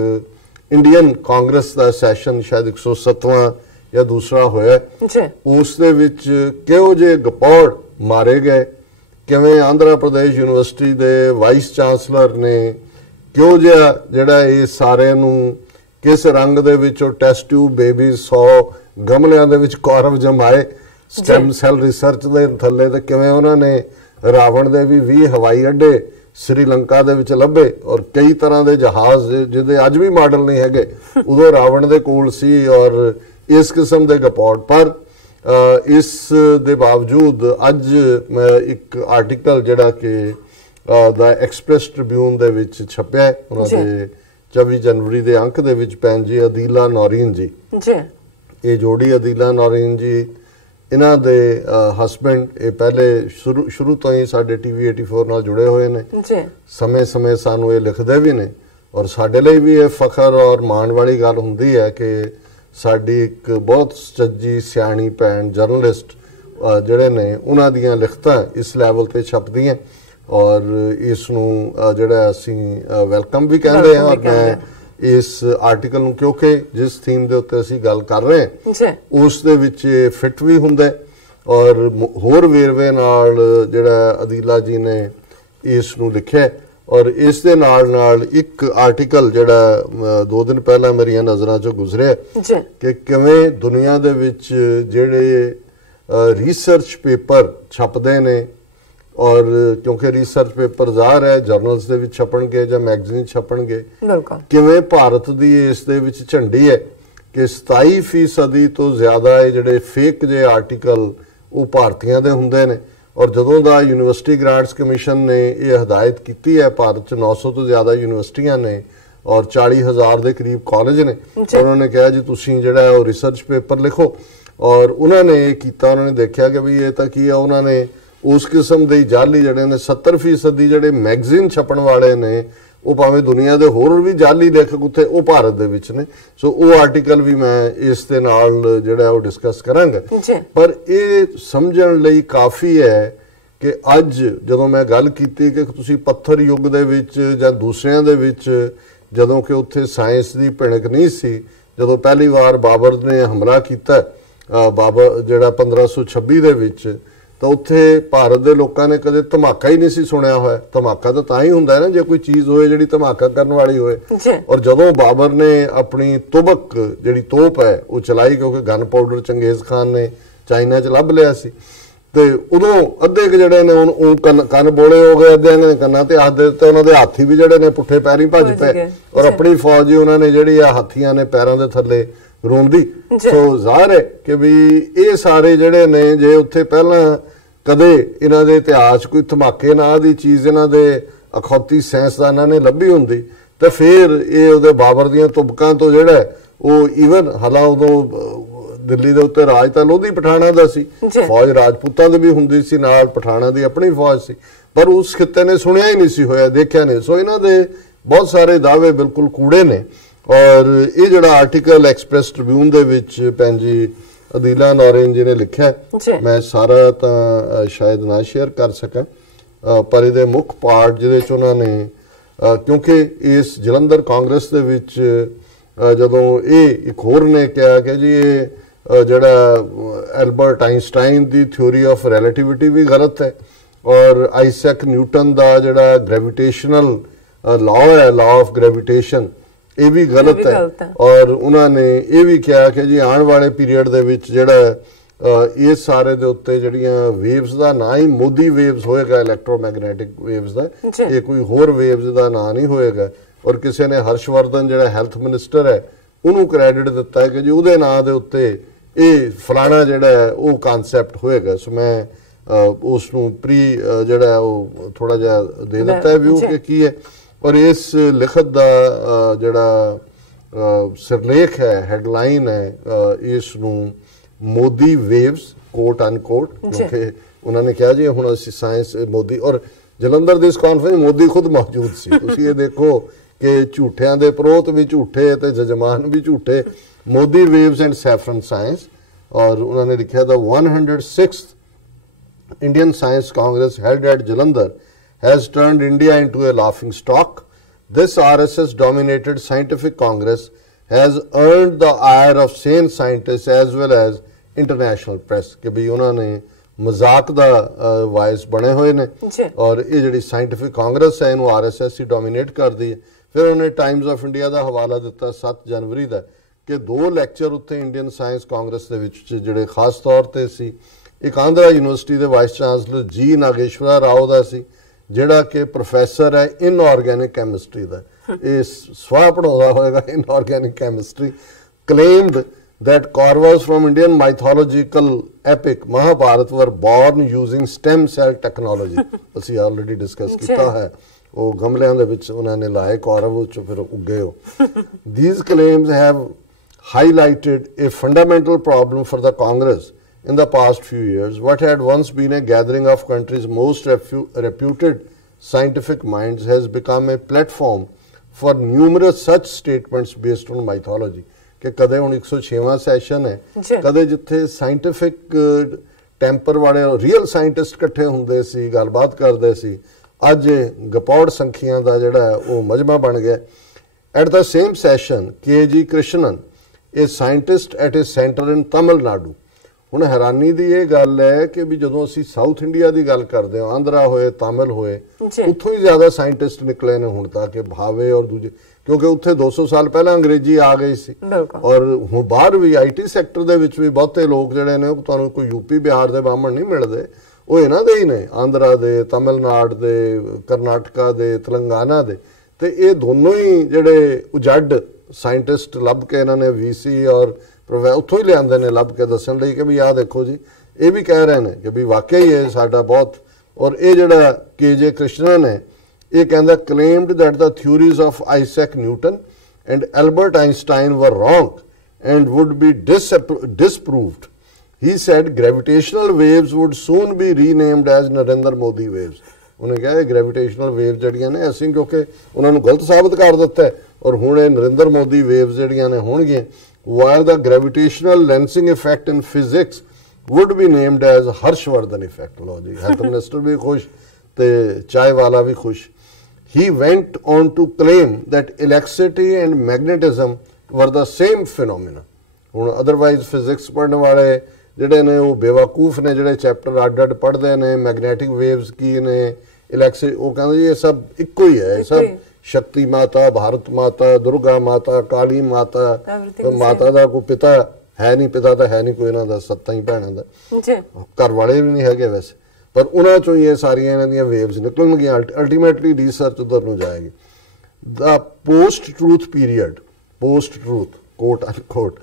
ਇੰਡੀਅਨ ਕਾਂਗਰਸ ਦਾ ਸੈਸ਼ਨ ਸ਼ਾਇਦ 107ਵਾਂ ਜਾਂ ਦੂਸਰਾ ਹੋਇਆ, ਉਸ ਦੇ ਵਿੱਚ ਕਿਹੋ ਜਿਹੇ ਗਪੌੜ ਮਾਰੇ ਗਏ, ਕਿਵੇਂ ਆਂਧਰਾ ਪ੍ਰਦੇਸ਼ ਯੂਨੀਵਰਸਿਟੀ ਦੇ ਵਾਈਸ ਚਾਂਸਲਰ ਨੇ ਕਿਹੋ ਜਿਹਾ ਜਿਹੜਾ ਇਹ ਸਾਰਿਆਂ ਨੂੰ ਕਿਸ ਰੰਗ ਦੇ ਵਿੱਚ ਉਹ ਟੈਸਟ ਟਿਊਬ ਬੇਬੀ 100 ਗਮਲਿਆਂ ਦੇ ਵਿੱਚ ਕੌਰਵ ਜਮਾਏ ਸਟੈਮ ਸੈਲ ਰਿਸਰਚ ਦੇ ਥੱਲੇ, ਤੇ ਕਿਵੇਂ ਉਹਨਾਂ ਨੇ ਰਾਵਣ ਦੇ ਵੀ 20 ਹਵਾਈ ਅੱਡੇ ਸ਼੍ਰੀਲੰਕਾ ਦੇ ਵਿੱਚ ਲੱਭੇ ਔਰ ਕਈ ਤਰ੍ਹਾਂ ਦੇ ਜਹਾਜ਼ ਜਿਹਦੇ ਅੱਜ ਵੀ ਮਾਡਲ ਨਹੀਂ ਹੈਗੇ, ਉਦੋਂ ਰਾਵਣ ਦੇ ਕੋਲ ਸੀ। ਔਰ ਇਸ ਕਿਸਮ ਦੇ ਗਪੌੜ, ਪਰ ਇਸ ਦੇ ਬਾਵਜੂਦ ਅੱਜ ਮੈਂ ਇੱਕ ਆਰਟੀਕਲ ਜਿਹੜਾ ਕਿ ਦਾ ਐਕਸਪ੍ਰੈਸ ਟ੍ਰਿਬਿਊਨ ਦੇ ਵਿੱਚ ਛਪਿਆ ਉਹਨਾਂ ਦੇ 24 ਜਨਵਰੀ ਦੇ ਅੰਕ ਦੇ ਵਿੱਚ, ਭੈਣ ਜੀ ਅਦੀਲਾ ਨੌਰੀਨ ਜੀ, ਇਹ ਜੋੜੀ ਅਦੀਲਾ ਨੌਰੀਨ ਜੀ, ਇਹਨਾਂ ਦੇ ਹਸਬੈਂਡ, ਇਹ ਪਹਿਲੇ ਸ਼ੁਰੂ ਤੋਂ ਹੀ ਸਾਡੇ TV 84 ਨਾਲ ਜੁੜੇ ਹੋਏ ਨੇ, ਸਮੇਂ-ਸਮੇਂ ਸਾਨੂੰ ਇਹ ਲਿਖਦੇ ਵੀ ਨੇ। ਔਰ ਸਾਡੇ ਲਈ ਵੀ ਇਹ ਫਖਰ ਔਰ ਮਾਣ ਵਾਲੀ ਗੱਲ ਹੁੰਦੀ ਹੈ ਕਿ ਸਾਡੀ ਇੱਕ ਬਹੁਤ ਸੱਚੀ ਸਿਆਣੀ ਭੈਣ ਜਰਨਲਿਸਟ ਜਿਹੜੇ ਨੇ, ਉਹਨਾਂ ਦੀਆਂ ਲਿਖਤਾਂ ਇਸ ਲੈਵਲ ਤੇ ਛਪਦੀਆਂ ਔਰ ਇਸ ਨੂੰ ਜਿਹੜਾ ਅਸੀਂ ਵੈਲਕਮ ਵੀ ਕਹਿੰਦੇ ਹਾਂ। ਔਰ ਮੈਂ ਇਸ ਆਰਟੀਕਲ ਨੂੰ, ਕਿਉਂਕਿ ਜਿਸ ਥੀਮ ਦੇ ਉੱਤੇ ਅਸੀਂ ਗੱਲ ਕਰ ਰਹੇ ਹਾਂ ਉਸ ਦੇ ਵਿੱਚ ਫਿੱਟ ਵੀ ਹੁੰਦਾ ਔਰ ਹੋਰ ਵੇਰਵੇ ਨਾਲ ਜਿਹੜਾ ਅਦੀਲਾ ਜੀ ਨੇ ਇਸ ਨੂੰ ਲਿਖਿਆ। ਔਰ ਇਸ ਦੇ ਨਾਲ ਇੱਕ ਆਰਟੀਕਲ ਜਿਹੜਾ 2 ਦਿਨ ਪਹਿਲਾਂ ਮੇਰੀਆਂ ਨਜ਼ਰਾਂ 'ਚੋਂ ਗੁਜ਼ਰਿਆ ਕਿ ਕਿਵੇਂ ਦੁਨੀਆ ਦੇ ਵਿੱਚ ਜਿਹੜੇ ਰਿਸਰਚ ਪੇਪਰ ਛਪਦੇ ਨੇ, ਔਰ ਕਿਉਂਕਿ ਰਿਸਰਚ ਪੇਪਰ ਜ਼ਾਹਰ ਹੈ ਜਰਨਲਸ ਦੇ ਵਿੱਚ ਛਪਣਗੇ ਜਾਂ ਮੈਗਜ਼ੀਨ ਛਪਣਗੇ, ਕਿਵੇਂ ਭਾਰਤ ਦੀ ਇਸ ਦੇ ਵਿੱਚ ਝੰਡੀ ਹੈ ਕਿ 27% ਤੋਂ ਜ਼ਿਆਦਾ ਇਹ ਜਿਹੜੇ ਫੇਕ ਜਿਹੇ ਆਰਟੀਕਲ ਉਹ ਭਾਰਤੀਆਂ ਦੇ ਹੁੰਦੇ ਨੇ। ਔਰ ਜਦੋਂ ਦਾ ਯੂਨੀਵਰਸਿਟੀ ਗ੍ਰਾਂਟਸ ਕਮਿਸ਼ਨ ਨੇ ਇਹ ਹਦਾਇਤ ਕੀਤੀ ਹੈ, ਭਾਰਤ 'ਚ 900 ਤੋਂ ਜ਼ਿਆਦਾ ਯੂਨੀਵਰਸਿਟੀਆਂ ਨੇ ਔਰ 40,000 ਦੇ ਕਰੀਬ ਕਾਲਜ ਨੇ, ਉਹਨਾਂ ਨੇ ਕਿਹਾ ਜੀ ਤੁਸੀਂ ਜਿਹੜਾ ਉਹ ਰਿਸਰਚ ਪੇਪਰ ਲਿਖੋ। ਔਰ ਉਹਨਾਂ ਨੇ ਇਹ ਕੀਤਾ, ਉਹਨਾਂ ਨੇ ਦੇਖਿਆ ਕਿ ਵੀ ਇਹ ਤਾਂ ਕੀ ਆ, ਉਹਨਾਂ ਨੇ ਉਸ ਕਿਸਮ ਦੇ ਜਾਲੀ ਜਿਹੜੇ ਨੇ 70% ਜਿਹੜੇ ਮੈਗਜ਼ੀਨ ਛਪਣ ਵਾਲੇ ਨੇ, ਉਹ ਭਾਵੇਂ ਦੁਨੀਆ ਦੇ ਹੋਰ ਵੀ ਜਾਲੀ ਲੇਖਕ ਉੱਥੇ ਉਹ ਭਾਰਤ ਦੇ ਵਿੱਚ ਨੇ। ਸੋ ਉਹ ਆਰਟੀਕਲ ਵੀ ਮੈਂ ਇਸ ਦੇ ਨਾਲ ਜਿਹੜਾ ਉਹ ਡਿਸਕਸ ਕਰਾਂਗਾ। ਪਰ ਇਹ ਸਮਝਣ ਲਈ ਕਾਫੀ ਹੈ ਕਿ ਅੱਜ ਜਦੋਂ ਮੈਂ ਗੱਲ ਕੀਤੀ ਕਿ ਤੁਸੀਂ ਪੱਥਰ ਯੁੱਗ ਦੇ ਵਿੱਚ ਜਾਂ ਦੂਸਰਿਆਂ ਦੇ ਵਿੱਚ, ਜਦੋਂ ਕਿ ਉੱਥੇ ਸਾਇੰਸ ਦੀ ਭਿਣਕ ਨਹੀਂ ਸੀ, ਜਦੋਂ ਪਹਿਲੀ ਵਾਰ ਬਾਬਰ ਨੇ ਹਮਲਾ ਕੀਤਾ, ਬਾਬਰ ਜਿਹੜਾ 1526 ਦੇ ਵਿੱਚ, ਤਾਂ ਉੱਥੇ ਭਾਰਤ ਦੇ ਲੋਕਾਂ ਨੇ ਕਦੇ ਧਮਾਕਾ ਹੀ ਨਹੀਂ ਸੀ ਸੁਣਿਆ ਹੋਇਆ। ਧਮਾਕਾ ਤਾਂ ਹੀ ਹੁੰਦਾ ਹੈ ਨਾ ਜੇ ਕੋਈ ਚੀਜ਼ ਹੋਏ ਜਿਹੜੀ ਧਮਾਕਾ ਕਰਨ ਵਾਲੀ ਹੋਏ। ਔਰ ਜਦੋਂ ਬਾਬਰ ਨੇ ਆਪਣੀ ਤੁਬਕ ਜਿਹੜੀ ਤੋਪ ਹੈ ਉਹ ਚਲਾਈ, ਕਿਉਂਕਿ ਗਨ ਪਾਊਡਰ ਚੰਗੇਜ਼ ਖਾਨ ਨੇ ਚਾਈਨਾ 'ਚ ਲੱਭ ਲਿਆ ਸੀ, ਤੇ ਉਦੋਂ ਅੱਧੇ ਕੁ ਜਿਹੜੇ ਨੇ ਉਹ ਕੰਨ ਬੋਲੇ ਹੋ ਗਏ, ਅੱਧੇ ਨੇ ਕੰਨਾਂ ਤੇ ਹੱਥ ਦੇ ਦਿੱਤੇ, ਉਹਨਾਂ ਦੇ ਹਾਥੀ ਵੀ ਜਿਹੜੇ ਨੇ ਪੁੱਠੇ ਪੈਰੀਂ ਭੱਜ ਪਏ ਔਰ ਆਪਣੀ ਫੌਜ ਹੀ ਉਹਨਾਂ ਨੇ ਜਿਹੜੀ ਆ ਹਾਥੀਆਂ ਨੇ ਪੈਰਾਂ ਦੇ ਥੱਲੇ ਰੋਂਦੀ। ਸੋ ਜ਼ਾਹਰ ਹੈ ਕਿ ਵੀ ਇਹ ਸਾਰੇ ਜਿਹੜੇ ਨੇ, ਜੇ ਉੱਥੇ ਪਹਿਲਾਂ ਕਦੇ ਇਹਨਾਂ ਦੇ ਇਤਿਹਾਸ ਕੋਈ ਧਮਾਕੇ ਨਾਂ ਦੀ ਚੀਜ਼ ਇਹਨਾਂ ਦੇ ਅਖੌਤੀ ਸਾਇੰਸਦਾਨਾਂ ਨੇ ਲੱਭੀ ਹੁੰਦੀ ਤੇ ਫਿਰ ਇਹ ਉਹਦੇ ਬਾਬਰ ਦੀਆਂ ਤੁਬਕਾਂ ਤੋਂ ਜਿਹੜਾ ਉਹ ਈਵਨ ਹਾਲਾਂ ਉਦੋਂ ਦਿੱਲੀ ਦੇ ਉੱਤੇ ਰਾਜ ਤਾਂ ਲੋਧੀ ਪਠਾਣਾ ਦਾ ਸੀ, ਫੌਜ ਰਾਜਪੂਤਾਂ ਦੀ ਵੀ ਹੁੰਦੀ ਸੀ, ਨਾਲ ਪਠਾਣਾ ਦੀ ਆਪਣੀ ਫੌਜ ਸੀ, ਪਰ ਉਸ ਖਿੱਤੇ ਨੇ ਸੁਣਿਆ ਹੀ ਨਹੀਂ ਸੀ ਹੋਇਆ, ਦੇਖਿਆ ਨਹੀਂ। ਸੋ ਇਹਨਾਂ ਦੇ ਬਹੁਤ ਸਾਰੇ ਦਾਅਵੇ ਬਿਲਕੁਲ ਕੂੜੇ ਨੇ। ਔਰ ਇਹ ਜਿਹੜਾ ਆਰਟੀਕਲ ਐਕਸਪ੍ਰੈਸ ਟ੍ਰਿਬਿਊਨ ਦੇ ਵਿੱਚ ਭੈਣ ਜੀ ਅਦੀਲਾ ਨੌਰੇਨ ਜੀ ਨੇ ਲਿਖਿਆ, ਮੈਂ ਸਾਰਾ ਤਾਂ ਸ਼ਾਇਦ ਨਾ ਸ਼ੇਅਰ ਕਰ ਸਕਾਂ, ਪਰ ਇਹਦੇ ਮੁੱਖ ਪਾਰਟ ਜਿਹਦੇ ਚ ਉਹਨਾਂ ਨੇ, ਕਿਉਂਕਿ ਇਸ ਜਲੰਧਰ ਕਾਂਗਰਸ ਦੇ ਵਿੱਚ ਜਦੋਂ ਇਹ ਇੱਕ ਹੋਰ ਨੇ ਕਿਹਾ ਕਿ ਜੀ ਇਹ ਜਿਹੜਾ Albert Einstein the theory of relativity ਵੀ ਗਲਤ ਹੈ ਔਰ ਆਈਜ਼ੈਕ ਨਿਊਟਨ ਦਾ ਜਿਹੜਾ ਗ੍ਰੈਵਿਟੇਸ਼ਨਲ ਲਾਅ ਹੈ, ਲਾਅ ਆਫ ਗ੍ਰੈਵਿਟੇਸ਼ਨ, ਇਹ ਵੀ ਗਲਤ ਹੈ। ਔਰ ਉਹਨਾਂ ਨੇ ਇਹ ਵੀ ਕਿਹਾ ਕਿ ਜੀ ਆਉਣ ਵਾਲੇ ਪੀਰੀਅਡ ਦੇ ਵਿੱਚ ਜਿਹੜਾ ਇਹ ਸਾਰੇ ਦੇ ਉੱਤੇ ਜਿਹੜੀਆਂ ਵੇਵਸ ਦਾ ਨਾਂ ਹੀ ਮੋਦੀ ਵੇਵਸ ਹੋਏਗਾ, ਇਲੈਕਟ੍ਰੋਮੈਗਨੈਟਿਕ ਵੇਵਸ ਦਾ, ਇਹ ਕੋਈ ਹੋਰ ਵੇਵਸ ਦਾ ਨਾਂ ਨਹੀਂ ਹੋਏਗਾ। ਔਰ ਕਿਸੇ ਨੇ ਹਰਸ਼ਵਰਧਨ ਜਿਹੜਾ ਹੈਲਥ ਮਿਨਿਸਟਰ ਹੈ ਉਹਨੂੰ ਕ੍ਰੈਡਿਟ ਦਿੱਤਾ ਹੈ ਕਿ ਜੀ ਉਹਦੇ ਨਾਂ ਦੇ ਉੱਤੇ ਇਹ ਫਲਾਣਾ ਜਿਹੜਾ ਹੈ ਉਹ ਕਨਸੈਪਟ ਹੋਏਗਾ। ਸੋ ਮੈਂ ਉਸ ਨੂੰ ਜਿਹੜਾ ਉਹ ਥੋੜਾ ਜਿਹਾ ਦੇ ਦਿੱਤਾ ਹੈ ਵਿਊ ਕਿ ਕੀ ਹੈ। ਔਰ ਇਸ ਲਿਖਤ ਦਾ ਜਿਹੜਾ ਸਿਰਲੇਖ ਹੈ, ਹੈਡਲਾਈਨ ਹੈ, ਇਸ ਨੂੰ ਮੋਦੀ ਵੇਵਸ ਕੋਟ ਅਨਕੋਟ, ਕਿਉਂਕਿ ਉਹਨਾਂ ਨੇ ਕਿਹਾ ਜੀ ਹੁਣ ਅਸੀਂ ਸਾਇੰਸ ਮੋਦੀ, ਔਰ ਜਲੰਧਰ ਦੀ ਇਸ ਕਾਨਫਰੰਸ ਮੋਦੀ ਖੁਦ ਮੌਜੂਦ ਸੀ। ਤੁਸੀਂ ਇਹ ਦੇਖੋ ਕਿ ਝੂਠਿਆਂ ਦੇ ਪ੍ਰੋਤ ਵੀ ਝੂਠੇ ਤੇ ਜਜਮਾਨ ਵੀ ਝੂਠੇ, Modi waves and saffron science. ਔਰ ਉਹਨਾਂ ਨੇ ਲਿਖਿਆ ਦਾ 106th Indian Science Congress held at Jalandhar has turned India into a laughing stock. This RSS dominated scientific congress has earned the ire of sane scientists as well as international press ਕਿ ਵੀ ਉਹਨਾਂ ਨੇ ਮਜ਼ਾਕ ਦਾ ਵਾਇਸ ਬਣੇ ਹੋਏ ਨੇ ਔਰ ਇਹ ਜਿਹੜੀ ਸਾਇੰਟਿਫਿਕ ਕਾਂਗਰਸ ਹੈ ਇਹਨੂੰ RSS ਹੀ ਡੋਮੀਨੇਟ ਕਰਦੀ ਹੈ। ਫਿਰ ਉਹਨੇ ਟਾਈਮਜ਼ ਆਫ ਇੰਡੀਆ ਦਾ ਹਵਾਲਾ ਦਿੱਤਾ 7 ਜਨਵਰੀ ਦਾ ਕਿ 2 ਲੈਕਚਰ ਉੱਤੇ ਇੰਡੀਅਨ ਸਾਇੰਸ ਕਾਂਗਰਸ ਦੇ ਵਿੱਚ ਜਿਹੜੇ ਖਾਸ ਤੌਰ ਤੇ ਸੀ, ਇੱਕ ਆਂਧਰਾ ਯੂਨੀਵਰਸਿਟੀ ਦੇ ਵਾਈਸ ਚਾਂਸਲਰ ਜੀ ਨਾਗੇਸ਼ਵਰਾ ਰਾਓ ਦਾ ਸੀ ਜਿਹੜਾ ਕਿ ਪ੍ਰੋਫੈਸਰ ਹੈ ਇਨਆਰਗੈਨਿਕ ਕੈਮਿਸਟਰੀ ਦਾ, ਇਹ ਸਵਾਹ ਪੜਾਉਂਦਾ ਹੋਏਗਾ ਇਨਆਰਗੈਨਿਕ chemistry, claimed that Kauravas from Indian mythological epic Mahabharata were born using stem cell technology। ਅਸੀਂ ਆਲਰੇਡੀ ਡਿਸਕਸ ਕੀਤਾ ਹੈ, ਉਹ ਗਮਲਿਆਂ ਦੇ ਵਿੱਚ ਉਹਨਾਂ ਨੇ ਲਾਏ ਕੌਰਵ, ਉਹ ਚੋਂ ਫਿਰ ਉੱਗੇ ਉਹ। These claims have highlighted a fundamental problem for the Congress in the past few years. What had once been a gathering of country's most reputed scientific minds has become a platform for numerous such statements based on mythology। ਕਿ ਕਦੇ ਹੁਣ 106ਵਾਂ ਸੈਸ਼ਨ ਹੈ, ਕਦੇ ਜਿੱਥੇ ਸਾਇੰਟਿਫਿਕ ਟੈਂਪਰ ਵਾਲੇ ਰੀਅਲ ਸਾਇੰਟਿਸਟ ਇਕੱਠੇ ਹੁੰਦੇ ਸੀ, ਗੱਲਬਾਤ ਕਰਦੇ ਸੀ, ਅੱਜ ਗਪੌੜ ਸੰਖੀਆਂ ਦਾ ਜਿਹੜਾ ਉਹ ਮਜਮਾ ਬਣ ਗਿਆ। At the same session KG Krishnan, ਇਹ ਸਾਇੰਟਿਸਟ ਐਟ ਏ ਸੈਂਟਰ ਇਨ ਤਮਿਲਨਾਡੂ। ਹੁਣ ਹੈਰਾਨੀ ਦੀ ਇਹ ਗੱਲ ਹੈ ਕਿ ਵੀ ਜਦੋਂ ਅਸੀਂ ਸਾਊਥ ਇੰਡੀਆ ਦੀ ਗੱਲ ਕਰਦੇ ਹਾਂ, ਆਂਧਰਾ ਹੋਏ, ਤਾਮਿਲ ਹੋਏ, ਉੱਥੋਂ ਹੀ ਜ਼ਿਆਦਾ ਸਾਇੰਟਿਸਟ ਨਿਕਲੇ ਨੇ ਹੁਣ ਤੱਕ, ਭਾਵੇ ਔਰ ਦੂਜੇ, ਕਿਉਂਕਿ ਉੱਥੇ 200 ਸਾਲ ਪਹਿਲਾਂ ਅੰਗਰੇਜ਼ੀ ਆ ਗਈ ਸੀ। ਔਰ ਹੁਣ ਬਾਹਰ ਵੀ IT ਸੈਕਟਰ ਦੇ ਵਿੱਚ ਵੀ ਬਹੁਤੇ ਲੋਕ ਜਿਹੜੇ ਨੇ, ਤੁਹਾਨੂੰ ਕੋਈ UP ਬਿਹਾਰ ਦੇ ਬਾਹਮਣ ਨਹੀਂ ਮਿਲਦੇ, ਉਹ ਇਹਨਾਂ ਦੇ ਹੀ ਨੇ, ਆਂਧਰਾ ਦੇ, ਤਮਿਲਨਾਡੂ ਦੇ, ਕਰਨਾਟਕਾ ਦੇ, ਤੇਲੰਗਾਨਾ ਦੇ। ਤੇ ਇਹ ਦੋਨੋਂ ਹੀ ਜਿਹੜੇ ਉਜੱਡ ਸਾਇੰਟਿਸਟ ਲੱਭ ਕੇ ਇਹਨਾਂ ਨੇ VC ਔਰ ਉੱਥੋਂ ਹੀ ਲਿਆਂਦੇ ਨੇ ਲੱਭ ਕੇ ਦੱਸਣ ਲਈ ਕਿ ਵੀ ਆਹ ਦੇਖੋ ਜੀ, ਇਹ ਵੀ ਕਹਿ ਰਹੇ ਨੇ ਕਿ ਵੀ ਵਾਕਿਆ ਹੀ ਇਹ ਸਾਡਾ ਬਹੁਤ। ਔਰ ਇਹ ਜਿਹੜਾ KJ ਕ੍ਰਿਸ਼ਨਨ ਹੈ, ਇਹ ਕਹਿੰਦਾ claimed that the theories of Isaac Newton and Albert Einstein were wrong and would be disproved. He said gravitational waves would soon be renamed as Narendra Modi waves। ਉਹਨੇ ਕਿਹਾ ਇਹ ਗ੍ਰੈਵਿਟੇਸ਼ਨਲ ਵੇਵ ਜਿਹੜੀਆਂ ਨੇ ਅਸੀਂ ਕਿਉਂਕਿ ਉਹਨਾਂ ਨੂੰ ਗਲਤ ਸਾਬਤ ਕਰ ਦਿੱਤਾ ਔਰ ਹੁਣ ਇਹ ਨਰਿੰਦਰ ਮੋਦੀ ਵੇਵਸ ਜਿਹੜੀਆਂ ਨੇ ਹੋਣਗੀਆਂ। while the gravitational lensing effect in physics would be named as Harshvardhan effect। ਲੋ ਜੀ, ਹੈਲਥ ਮਿਨਿਸਟਰ ਵੀ ਖੁਸ਼ ਤੇ ਚਾय ਵਾਲਾ ਵੀ ਖੁਸ਼। He went on to claim that electricity and magnetism were the same phenomena। ਹੁਣ ਅਦਰਵਾਈਜ਼ ਫਿਜ਼ਿਕਸ ਪੜ੍ਹਨ ਵਾਲੇ ਜਿਹੜੇ ਨੇ ਉਹ ਬੇਵਕੂਫ ਨੇ, ਜਿਹੜੇ ਚੈਪਟਰ ਅੱਡ-ਅੱਡ ਪੜ੍ਹਦੇ ਨੇ, ਮੈਗਨੈਟਿਕ ਵੇਵਸ ਕੀ ਨੇ, ਇਲੈਕਟ੍ਰਿਸਿਟੀ, ਉਹ ਕਹਿੰਦੇ ਜੀ ਇਹ ਸਭ ਇੱਕੋ ਹੀ ਹੈ, ਇਹ ਸਭ ਸ਼ਕਤੀ ਮਾਤਾ, ਭਾਰਤ ਮਾਤਾ, ਦੁਰਗਾ ਮਾਤਾ, ਕਾਲੀ ਮਾਤਾ, ਮਾਤਾ ਦਾ ਕੋਈ ਪਿਤਾ ਹੈ ਨਹੀਂ, ਪਿਤਾ ਤਾਂ ਹੈ ਨਹੀਂ ਕੋਈ ਇਹਨਾਂ ਦਾ, 7 ਹੀ ਭੈਣਾਂ ਦਾ, ਜੀ ਘਰ ਵਾਲੇ ਵੀ ਨਹੀਂ ਹੈਗੇ ਵੈਸੇ, ਪਰ ਉਹਨਾਂ ਚੋਂ ਹੀ ਇਹ ਸਾਰੀਆਂ ਇਹਨਾਂ ਦੀਆਂ ਵੇਵਸ ਨਿਕਲਣਗੀਆਂ, ਅਲਟੀਮੇਟਲੀ ਰਿਸਰਚ ਉਧਰ ਨੂੰ ਜਾਏਗੀ। The post-truth period, post-truth, quote unquote,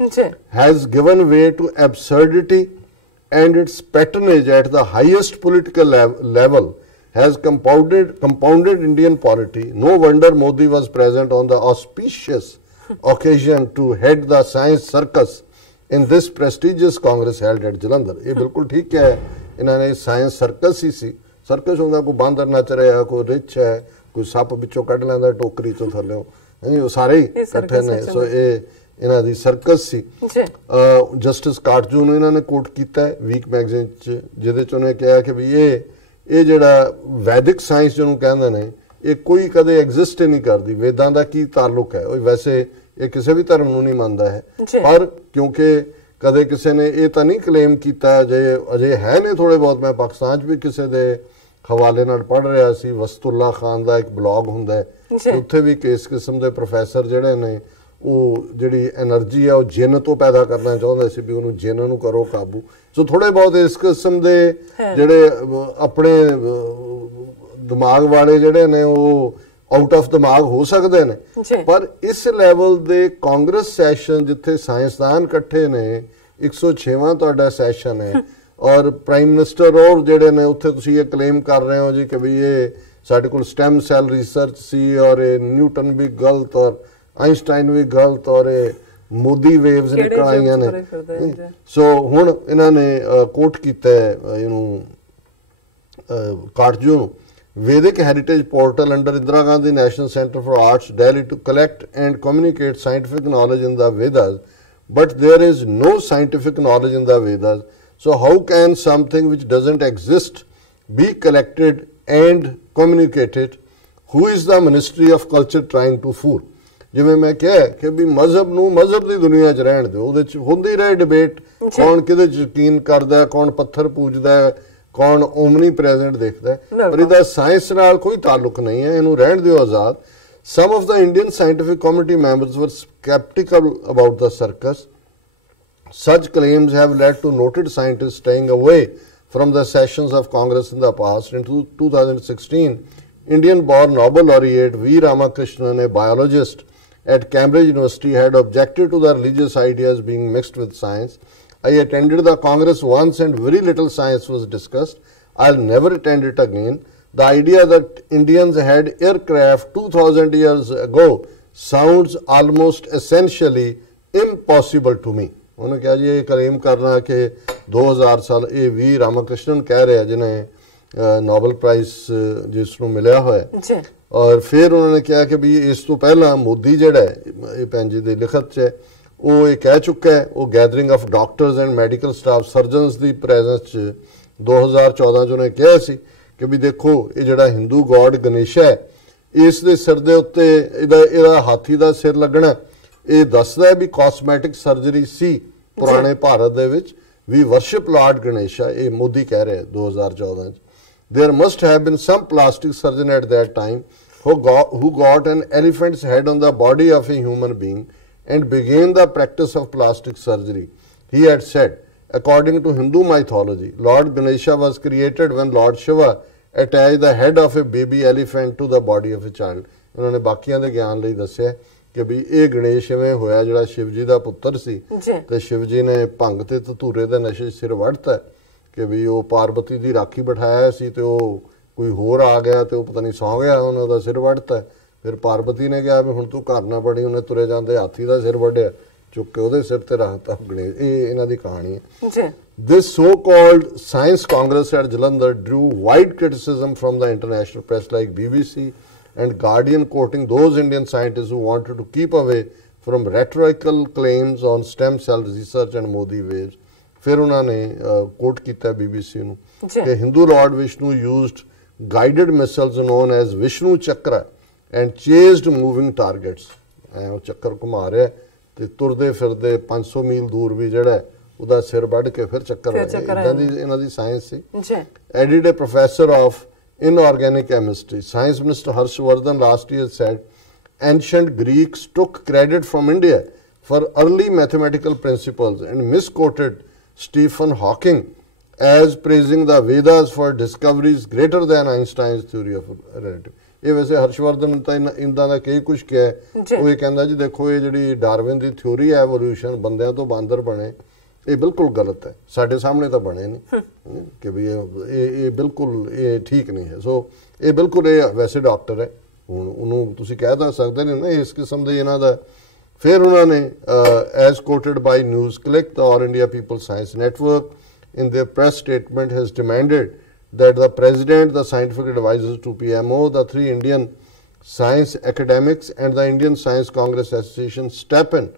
has given way to absurdity, and its patronage at the highest political level has compounded Indian polity. No wonder Modi was present on the auspicious occasion to head the science circus in this prestigious congress held at Jalandhar. ये बिल्कुल ठीक है, इन्होंने साइंस सर्कस ही सी, सर्कस होंदा कोई बांदर नच रहा, कोई रिच है, कोई सप विचों कढ़ लैंदा टोकरी चों थल्लों, वो सारे ही इकट्ठे ने। सो ये इन्हां दी सर्कस सी। जस्टिस काटजू नूं इन्हां ने कोट कीता है वीक मैगजीन च, जिहदे च उन्हें कहा कि भी ये जिहड़ा वैदिक साइंस जिहनूं कहंदे ने, ये कोई कदे एग्जिस्ट ही नहीं करदी, वेदां दा की ताल्लुक है, वैसे ये किसी भी धर्म नूं नहीं मानदा है, पर क्योंकि कदे किसी ने ये तो नहीं क्लेम किया, अजे है ने थोड़े बहुत, मैं पाकिस्तान भी किसी के हवाले नाल पढ़ रहा सी, वस्तुल्ला खान का एक ब्लॉग हुंदा है, उत्थे भी किस किस्म के प्रोफैसर जिहड़े ने वो जिहड़ी एनर्जी है वो जिन तो पैदा करना चाहुंदे सी, भी उहनूं जिन नूं करो काबू। सो थोड़े बहुत इस किस्म के जिहड़े अपने दिमाग वाले जिहड़े ने वो आउट ऑफ दिमाग हो सकते हैं, पर इस लैवल दे कांग्रेस सैशन जिथे साइंसदान इकट्ठे ने, 106वां तुहाडा सैशन है, और प्राइम मिनिस्टर और जिहड़े ने उत्थे तुसीं ये क्लेम कर रहे हो जी कि भी ये साडे कोल स्टेम सैल रिसर्च सी, और ये न्यूटन भी गलत और आइंस्टाइन भी गलत, और ये मोदी वेव्स निकल आईयां ने। सो हुण इन्हां ने कोट कीता है इहनूं काटजू नूं, Vedic Heritage Portal under Indira Gandhi National Center for Arts, Delhi, to collect and communicate scientific knowledge in the Vedas, but there is no scientific knowledge in the Vedas. So how can something which doesn't exist be collected and communicated? Who is the Ministry of Culture trying to fool? जिवें मैं कहा कि भी मजहब नूं मजहब दी दुनिया च रहण दिओ, उहदे च हुंदी रहे डिबेट, कौन किहदे च यकीन करदा है, कौन पत्थर पूजदा है, कौन ओमनी प्रेजेंट देखता है, पर इहदा साइंस नाल कोई ताल्लुक नहीं है, इहनूं रहण दिओ आजाद। Some of the Indian scientific committee members were skeptical about the circus. Such claims have led to noted scientists staying away from the sessions of Congress in the past. In 2016, Indian-born Nobel laureate V. Ramakrishnan, a biologist at Cambridge University, had objected to the religious ideas being mixed with science. I attended the Congress once and very little science was discussed. I'll never attend it again. The idea that Indians had aircraft 2000 years ago sounds almost essentially impossible to me. उन्होंने कहा जी ये क्लेम करना कि 2000 साल, ये वी रामाकृष्णन कह रहे हैं जिन्हें नोबल प्राइज जिसनों मिलया हुआ है, और फिर उन्होंने कहा कि भी इस तो पहला मोदी जिहड़ा है ये भैन जी दी लिखत च वो ये कह चुका है, वो gathering of doctors and medical staff surgeons की प्रेजेंस 2014 च उन्हें कहा सी कि भी देखो ये जिहड़ा हिंदू गॉड गणेश है, इस दे सिर दे उत्ते इहदा हाथी दा सिर लगना, ये दसदा है भी कॉस्मैटिक सर्जरी सी पुराने भारत दे विच, वी वर्शिप लॉर्ड गणेशा, ये मोदी कह रहे हैं 2014 च। There must have been some plastic surgeon at that time who got an elephant's head on the body of a human being and began the practice of plastic surgery. He had said, according to Hindu mythology, Lord Ganesha was created when Lord Shiva attached the head of a baby elephant to the body of a child. उन्होंने बाकियां दे ज्ञान लई दस्सिया कि भी ये गणेश इवें होया जिहड़ा शिव जी दा पुत्तर सी ते शिव जी ने भंग ते धतूरे दे नशे सिर वढ़ता कि भी वो पार्वती दी राखी बिठाया सी ते वो कोई होर आ गया तो पता नहीं सौ गया, उन्होंने दा सिर वढ़ता। फिर पार्वती ने कहा भी हुण तू घर ना पड़ी, उन्हें तुरे जाते हाथी का सिर वढ़िया, चुक के उहदे सिर ते रखता गणेश। ये इन्हां दी कहानी है। This so-called Science Congress at Jalandhar drew wide criticism from the international press like BBC and Guardian, quoting those Indian scientists who wanted to keep away from rhetorical claims on stem cell research and Modi waves. फिर उन्होंने कोट किया BBC नूं कि Hindu Lord Vishnu used guided missiles known as Vishnu Chakra and chased moving targets. वो चक्कर घुमा रहा है ते तुरदे फिरदे 500 मील दूर भी जिहड़ा है उहदा सिर वढ़ के फिर चक्कर इदां दी इन्हां दी साइंस सी। Added a professor of inorganic chemistry. Science Minister Harshvardhan last year said ancient Greeks took credit from India for early mathematical principles and misquoted Stephen Hawking as praising the Vedas for discoveries greater than Einstein's theory of relativity. ਇਹ ਵੈਸੇ ਹਰਸ਼ਵਰਧਨ ਤਾਂ ਇੰਦਾਂ ਦਾ ਕਈ ਕੁਝ ਕਿਹਾ। ਉਹ ਇਹ ਕਹਿੰਦਾ ਜੀ ਦੇਖੋ ਇਹ ਜਿਹੜੀ ਡਾਰਵਿਨ ਦੀ ਥਿਊਰੀ ਹੈ ਐਵੋਲੂਸ਼ਨ ਬੰਦਿਆਂ ਤੋਂ ਬਾਂਦਰ ਬਣੇ, ਇਹ ਬਿਲਕੁਲ ਗਲਤ ਹੈ, ਸਾਡੇ ਸਾਹਮਣੇ ਤਾਂ ਬਣੇ ਨਹੀਂ ਕਿ ਵੀ ਇਹ ਬਿਲਕੁਲ ਇਹ ਠੀਕ ਨਹੀਂ ਹੈ। ਸੋ ਇਹ ਬਿਲਕੁਲ ਇਹ ਵੈਸੇ ਡਾਕਟਰ ਹੈ, ਹੁਣ ਉਹਨੂੰ ਤੁਸੀਂ ਕਹਿ ਤਾਂ ਸਕਦੇ ਨੇ ਨਾ ਇਸ ਕਿਸਮ ਦੇ ਇਹਨਾਂ ਦਾ। ਫਿਰ ਉਹਨਾਂ ਨੇ as quoted by News Click the All India People Science Network in their press statement has demanded that the President, the scientific advisors to PMO, the 3 Indian science academics and the Indian Science Congress Association step in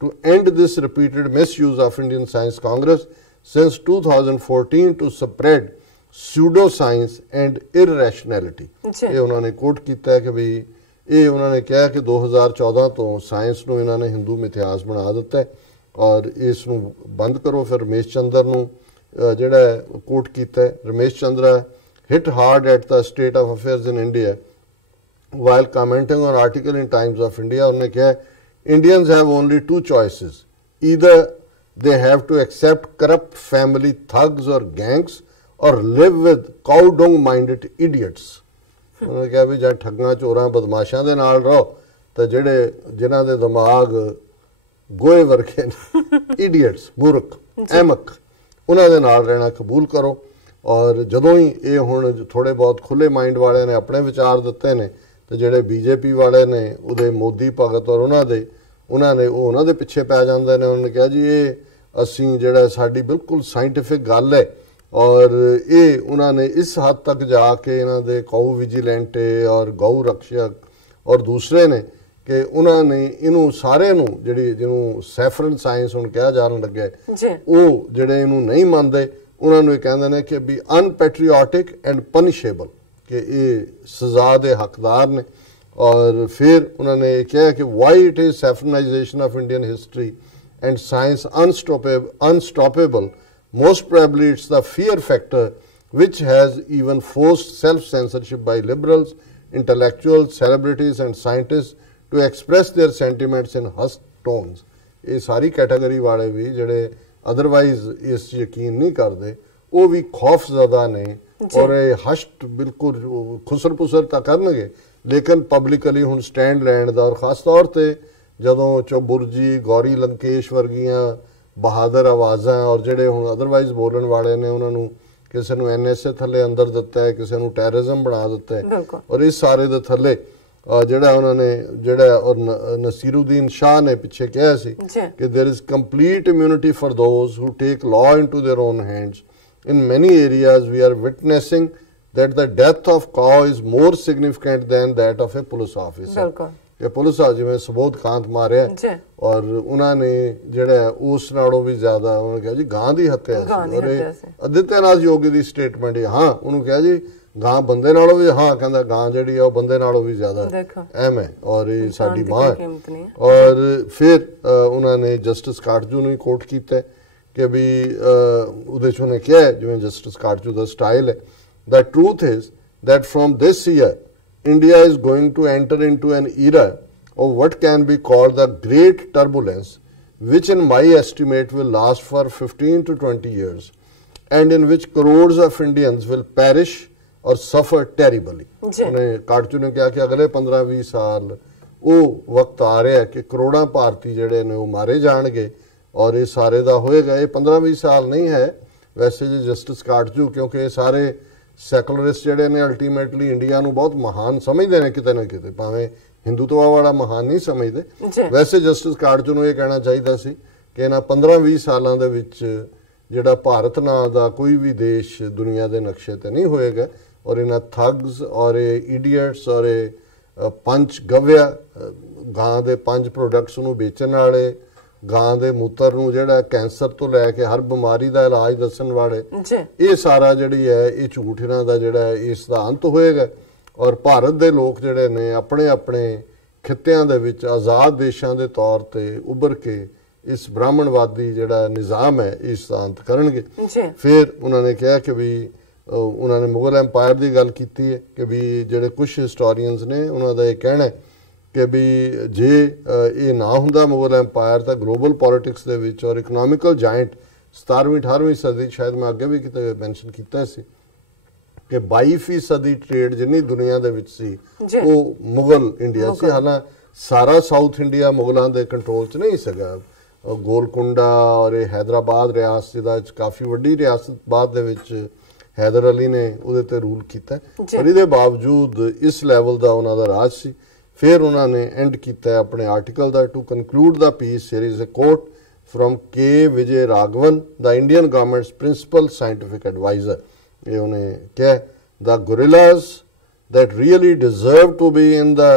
to end this repeated misuse of Indian Science Congress since 2014 to spread pseudoscience and irrationality. ਇਹ ਉਹਨਾਂ ਨੇ ਕੋਟ ਕੀਤਾ ਹੈ ਕਿ ਵੀ ਇਹ ਉਹਨਾਂ ਨੇ ਕਿਹਾ ਕਿ 2014 ਤੋਂ ਸਾਇੰਸ ਨੂੰ ਇਹਨਾਂ ਨੇ ਹਿੰਦੂ ਮਿਥਿਹਾਸ ਬਣਾ ਦਿੱਤਾ ਹੈ ਔਰ ਇਸ ਨੂੰ ਬੰਦ ਕਰੋ। ਫਿਰ ਰਮੇਸ਼ ਚੰਦਰ ਨੂੰ ਜਿਹੜਾ ਕੋਟ ਕੀਤਾ ਹੈ, ਰਮੇਸ਼ ਚੰਦਰਾ hit hard at the state of affairs in India while commenting on article in Times of India. ਉਹਨੇ ਕਿਹਾ Indians have only 2 choices, either they have to accept corrupt family thugs or gangs or live with cow dung minded idiots. ਉਹਨੇ ਕਿਹਾ ਵੀ ਜਾਂ ਠੱਗਾਂ ਚੋਰਾਂ ਬਦਮਾਸ਼ਾਂ ਦੇ ਨਾਲ ਰਹੋ ਤਾਂ ਜਿਹੜੇ ਜਿਨ੍ਹਾਂ ਦੇ ਦਿਮਾਗ ਗੋਏ ਵਰਗੇ ਨੇ ਇਡੀਅਟਸ ਮੂਰਖ ਅਹਿਮਕ ਉਹਨਾਂ ਦੇ ਨਾਲ ਰਹਿਣਾ ਕਬੂਲ ਕਰੋ। ਔਰ ਜਦੋਂ ਹੀ ਇਹ ਹੁਣ ਥੋੜੇ ਬਹੁਤ ਖੁੱਲੇ ਮਾਈਂਡ ਵਾਲਿਆਂ ਨੇ ਆਪਣੇ ਵਿਚਾਰ ਦਿੱਤੇ ਨੇ ਤੇ ਜਿਹੜੇ ਬੀਜੇਪੀ ਵਾਲੇ ਨੇ ਉਹਦੇ ਮੋਦੀ ਭਗਤ ਔਰ ਉਹਨਾਂ ਨੇ ਉਹਨਾਂ ਦੇ ਪਿੱਛੇ ਪੈ ਜਾਂਦੇ ਨੇ। ਉਹਨਾਂ ਨੇ ਕਿਹਾ ਜੀ ਇਹ ਅਸੀਂ ਜਿਹੜਾ ਸਾਡੀ ਬਿਲਕੁਲ ਸਾਇੰਟੀਫਿਕ ਗੱਲ ਹੈ ਔਰ ਇਹ ਉਹਨਾਂ ਨੇ ਇਸ ਹੱਦ ਤੱਕ ਜਾ ਕੇ ਇਹਨਾਂ ਦੇ ਗਊ ਵਿਜੀਲੈਂਟੇ ਔਰ ਗਊ ਰਕਸ਼ਕ ਔਰ ਦੂਸਰੇ ਨੇ ਕਿ ਉਹਨਾਂ ਨੇ ਇਹਨੂੰ ਸਾਰੇ ਨੂੰ ਜਿਹੜੀ ਜਿਹਨੂੰ ਸੈਫਰਨ ਸਾਇੰਸ ਹੁਣ ਕਿਹਾ ਜਾਣ ਲੱਗਿਆ ਉਹ ਜਿਹੜੇ ਇਹਨੂੰ ਨਹੀਂ ਮੰਨਦੇ ਉਹਨਾਂ ਨੂੰ ਇਹ ਕਹਿੰਦੇ ਨੇ ਕਿ ਵੀ ਅਨਪੈਟਰੀਓਟਿਕ ਐਂਡ ਪਨਿਸ਼ੇਬਲ ਕਿ ਇਹ ਸਜ਼ਾ ਦੇ ਹੱਕਦਾਰ ਨੇ। ਔਰ ਫਿਰ ਉਹਨਾਂ ਨੇ ਇਹ ਕਿਹਾ ਕਿ why it is saffronisation of Indian history and science unstoppable most probably it's the fear factor which has even forced self-censorship by liberals, intellectuals, celebrities and scientists to express their sentiments in hushed tones. ਇਹ ਸਾਰੀ ਕੈਟਾਗਰੀ ਵਾਲੇ ਵੀ ਜਿਹੜੇ ਅਦਰਵਾਈਜ਼ ਇਸ ਯਕੀਨ ਨਹੀਂ ਕਰਦੇ ਉਹ ਵੀ ਖੌਫਜ਼ਦਾ ਨੇ ਔਰ ਇਹ ਹਸ਼ਟ ਬਿਲਕੁਲ ਖੁਸਰ ਪੁਸਰ ਤਾਂ ਕਰਨਗੇ ਲੇਕਿਨ ਪਬਲਿਕਲੀ ਹੁਣ ਸਟੈਂਡ ਲੈਣ ਦਾ ਔਰ ਖਾਸ ਤੌਰ ਤੇ ਜਦੋਂ ਚੌਬੁਰਜੀ ਗੌਰੀ ਲੰਕੇਸ਼ ਵਰਗੀਆਂ ਬਹਾਦਰ ਆਵਾਜ਼ਾਂ ਔਰ ਜਿਹੜੇ ਹੁਣ ਅਦਰਵਾਈਜ਼ ਬੋਲਣ ਵਾਲੇ ਨੇ ਉਹਨਾਂ ਨੂੰ ਕਿਸੇ ਨੂੰ ਐਨਐਸਏ ਥੱਲੇ ਅੰਦਰ ਦਿੱਤਾ ਹੈ, ਕਿਸੇ ਨੂੰ ਟੈਰਰਿਜ਼ਮ ਬਣਾ ਦਿੱਤਾ ਹੈ ਔਰ ਇਸ ਸਾਰੇ ਦੇ ਥੱਲੇ ਜਿਹੜਾ ਉਹਨਾਂ ਨੇ ਜਿਹੜਾ ਔਰ ਨਸੀਰੁਦੀਨ ਸ਼ਾਹ ਨੇ ਪਿੱਛੇ ਕਿਹਾ ਸੀ ਕਿ there is complete immunity for those who take law into their own hands. In many areas we are witnessing that the death of cow is more significant than that of a police officer. ਇਹ ਪੁਲਿਸ ਆ ਜਿਵੇਂ ਸਬੋਧ ਕਾਂਤ ਮਾਰਿਆ ਔਰ ਉਹਨਾਂ ਨੇ ਜਿਹੜਾ ਉਸ ਨਾਲੋਂ ਵੀ ਜ਼ਿਆਦਾ ਉਹਨੇ ਕਿਹਾ ਜੀ ਗਾਂ ਦੀ ਹੱਤਿਆ ਸੀ ਔਰ ਆਦਿੱਤਿਆਨਾਥ ਯੋਗੀ ਦੀ ਸਟੇਟਮੈਂਟ ਹੈ ਹਾਂ ਉਹਨੂੰ ਕਿਹਾ ਜੀ ਗਾਂ ਬੰਦੇ ਨਾਲੋਂ ਵੀ ਹਾਂ ਕਹਿੰਦਾ ਗਾਂ ਜਿਹੜੀ ਆ ਉਹ ਬੰਦੇ ਨਾਲੋਂ ਵੀ ਜ਼ਿਆਦਾ ਅਹਿਮ ਹੈ ਔਰ ਇਹ ਸਾਡੀ ਮਾਂ ਹੈ। ਔਰ ਫਿਰ ਉਹਨਾਂ ਨੇ ਜਸਟਿਸ ਕਾਟਜੂ ਨੂੰ ਕੋਟ ਕੀਤਾ ਕਿ ਵੀ ਉਹਦੇ 'ਚ ਉਹਨੇ ਕਿਹਾ ਜਿਵੇਂ ਜਸਟਿਸ ਕਾਟਜੂ ਦਾ ਸਟਾਈਲ ਹੈ the truth is that from this year India is going to enter into an era of what can be called the Great Turbulence, which in my estimate will last for 15 to 20 years, and in which crores of Indians will perish or suffer terribly. उन्हें काटचू ने कहा कि अगले 15-20 साल वो वक्त आ रहा है कि करोड़ों भारतीय जड़े ने वो मारे जाएंगे और ये सारे दा होएगा। ये 15-20 साल नहीं है वैसे जी जस्टिस काटचू क्योंकि सारे ਸੈਕੂਲਰਿਸਟ ਜਿਹੜੇ ਨੇ ਅਲਟੀਮੇਟਲੀ ਇੰਡੀਆ ਨੂੰ ਬਹੁਤ ਮਹਾਨ ਸਮਝਦੇ ਨੇ ਕਿਤੇ ਨਾ ਕਿਤੇ ਭਾਵੇਂ ਹਿੰਦੂਤਵਾ ਵਾਲਾ ਮਹਾਨ ਨਹੀਂ ਸਮਝਦੇ। ਵੈਸੇ ਜਸਟਿਸ ਕਾਟਜੂ ਨੂੰ ਇਹ ਕਹਿਣਾ ਚਾਹੀਦਾ ਸੀ ਕਿ ਇਹਨਾਂ 15-20 ਸਾਲਾਂ ਦੇ ਵਿੱਚ ਜਿਹੜਾ ਭਾਰਤ ਨਾਂ ਦਾ ਕੋਈ ਵੀ ਦੇਸ਼ ਦੁਨੀਆ ਦੇ ਨਕਸ਼ੇ ਤੇ ਨਹੀਂ ਹੋਏਗਾ ਔਰ ਇਹਨਾਂ ਥਗਸ ਔਰ ਇਹ ਇਡੀਅਟਸ ਔਰ ਇਹ ਪੰਚ ਗਵਿਆ ਗਾਂ ਦੇ 5 ਪ੍ਰੋਡਕਟਸ ਨੂੰ ਵੇਚਣ ਵਾਲੇ ਗਾਂ ਦੇ ਮੂਤਰ ਨੂੰ ਜਿਹੜਾ ਕੈਂਸਰ ਤੋਂ ਲੈ ਕੇ ਹਰ ਬਿਮਾਰੀ ਦਾ ਇਲਾਜ ਦੱਸਣ ਵਾਲੇ ਇਹ ਸਾਰਾ ਜਿਹੜੀ ਹੈ ਇਹ ਝੂਠ ਇਹਨਾਂ ਦਾ ਜਿਹੜਾ ਇਸ ਦਾ ਅੰਤ ਹੋਏਗਾ ਔਰ ਭਾਰਤ ਦੇ ਲੋਕ ਜਿਹੜੇ ਨੇ ਆਪਣੇ ਆਪਣੇ ਖਿੱਤਿਆਂ ਦੇ ਵਿੱਚ ਆਜ਼ਾਦ ਦੇਸ਼ਾਂ ਦੇ ਤੌਰ ਤੇ ਉੱਭਰ ਕੇ ਇਸ ਬ੍ਰਾਹਮਣਵਾਦੀ ਜਿਹੜਾ ਨਿਜ਼ਾਮ ਹੈ ਇਸ ਦਾ ਅੰਤ ਕਰਨਗੇ। ਫਿਰ ਉਹਨਾਂ ਨੇ ਕਿਹਾ ਕਿ ਵੀ ਉਹਨਾਂ ਨੇ ਮੁਗਲ ਐਮਪਾਇਰ ਦੀ ਗੱਲ ਕੀਤੀ ਹੈ ਕਿ ਵੀ ਜਿਹੜੇ ਕੁਝ ਹਿਸਟੋਰੀਅਨਸ ਨੇ ਉਹਨਾਂ ਦਾ ਇਹ ਕਹਿਣਾ ਹੈ ਕਿ ਵੀ ਜੇ ਇਹ ਨਾ ਹੁੰਦਾ ਮੁਗਲ ਐਮਪਾਇਰ ਤਾਂ ਗਲੋਬਲ ਪੋਲਿਟਿਕਸ ਦੇ ਵਿੱਚ ਔਰ ਇਕਨੋਮਿਕਲ ਜਾਇੰਟ 17ਵੀਂ 18ਵੀਂ ਸਦੀ, ਸ਼ਾਇਦ ਮੈਂ ਅੱਗੇ ਵੀ ਕਿਤੇ ਮੈਂਸ਼ਨ ਕੀਤਾ ਸੀ ਕਿ 22% ਟ੍ਰੇਡ ਜਿੰਨੀ ਦੁਨੀਆ ਦੇ ਵਿੱਚ ਸੀ ਉਹ ਮੁਗਲ ਇੰਡੀਆ ਸੀ। ਹਾਲਾਂ ਸਾਰਾ ਸਾਊਥ ਇੰਡੀਆ ਮੁਗਲਾਂ ਦੇ ਕੰਟਰੋਲ 'ਚ ਨਹੀਂ ਸੀਗਾ। ਗੋਲਕੁੰਡਾ ਔਰ ਇਹ ਹੈਦਰਾਬਾਦ ਰਿਆਸਤ ਦਾ ਕਾਫੀ ਵੱਡੀ ਰਿਆਸਤ ਬਾਅਦ ਦੇ ਵਿੱਚ ਹੈਦਰ ਅਲੀ ਨੇ ਉਹਦੇ ਤੇ ਰੂਲ ਕੀਤਾ, ਪਰ ਇਹਦੇ ਬਾਵਜੂਦ ਇਸ ਲੈਵਲ ਦਾ ਉਹਨਾਂ ਦਾ ਰਾਜ ਸੀ। ਫਿਰ ਉਹਨਾਂ ਨੇ ਐਂਡ ਕੀਤਾ ਆਪਣੇ ਆਰਟੀਕਲ ਦਾ, to conclude the piece here is a quote from K. Vijay Raghavan, the Indian government's principal scientific advisor. ਇਹ ਉਹਨੇ ਕਿਹਾ, the gorillas that really deserve to be in the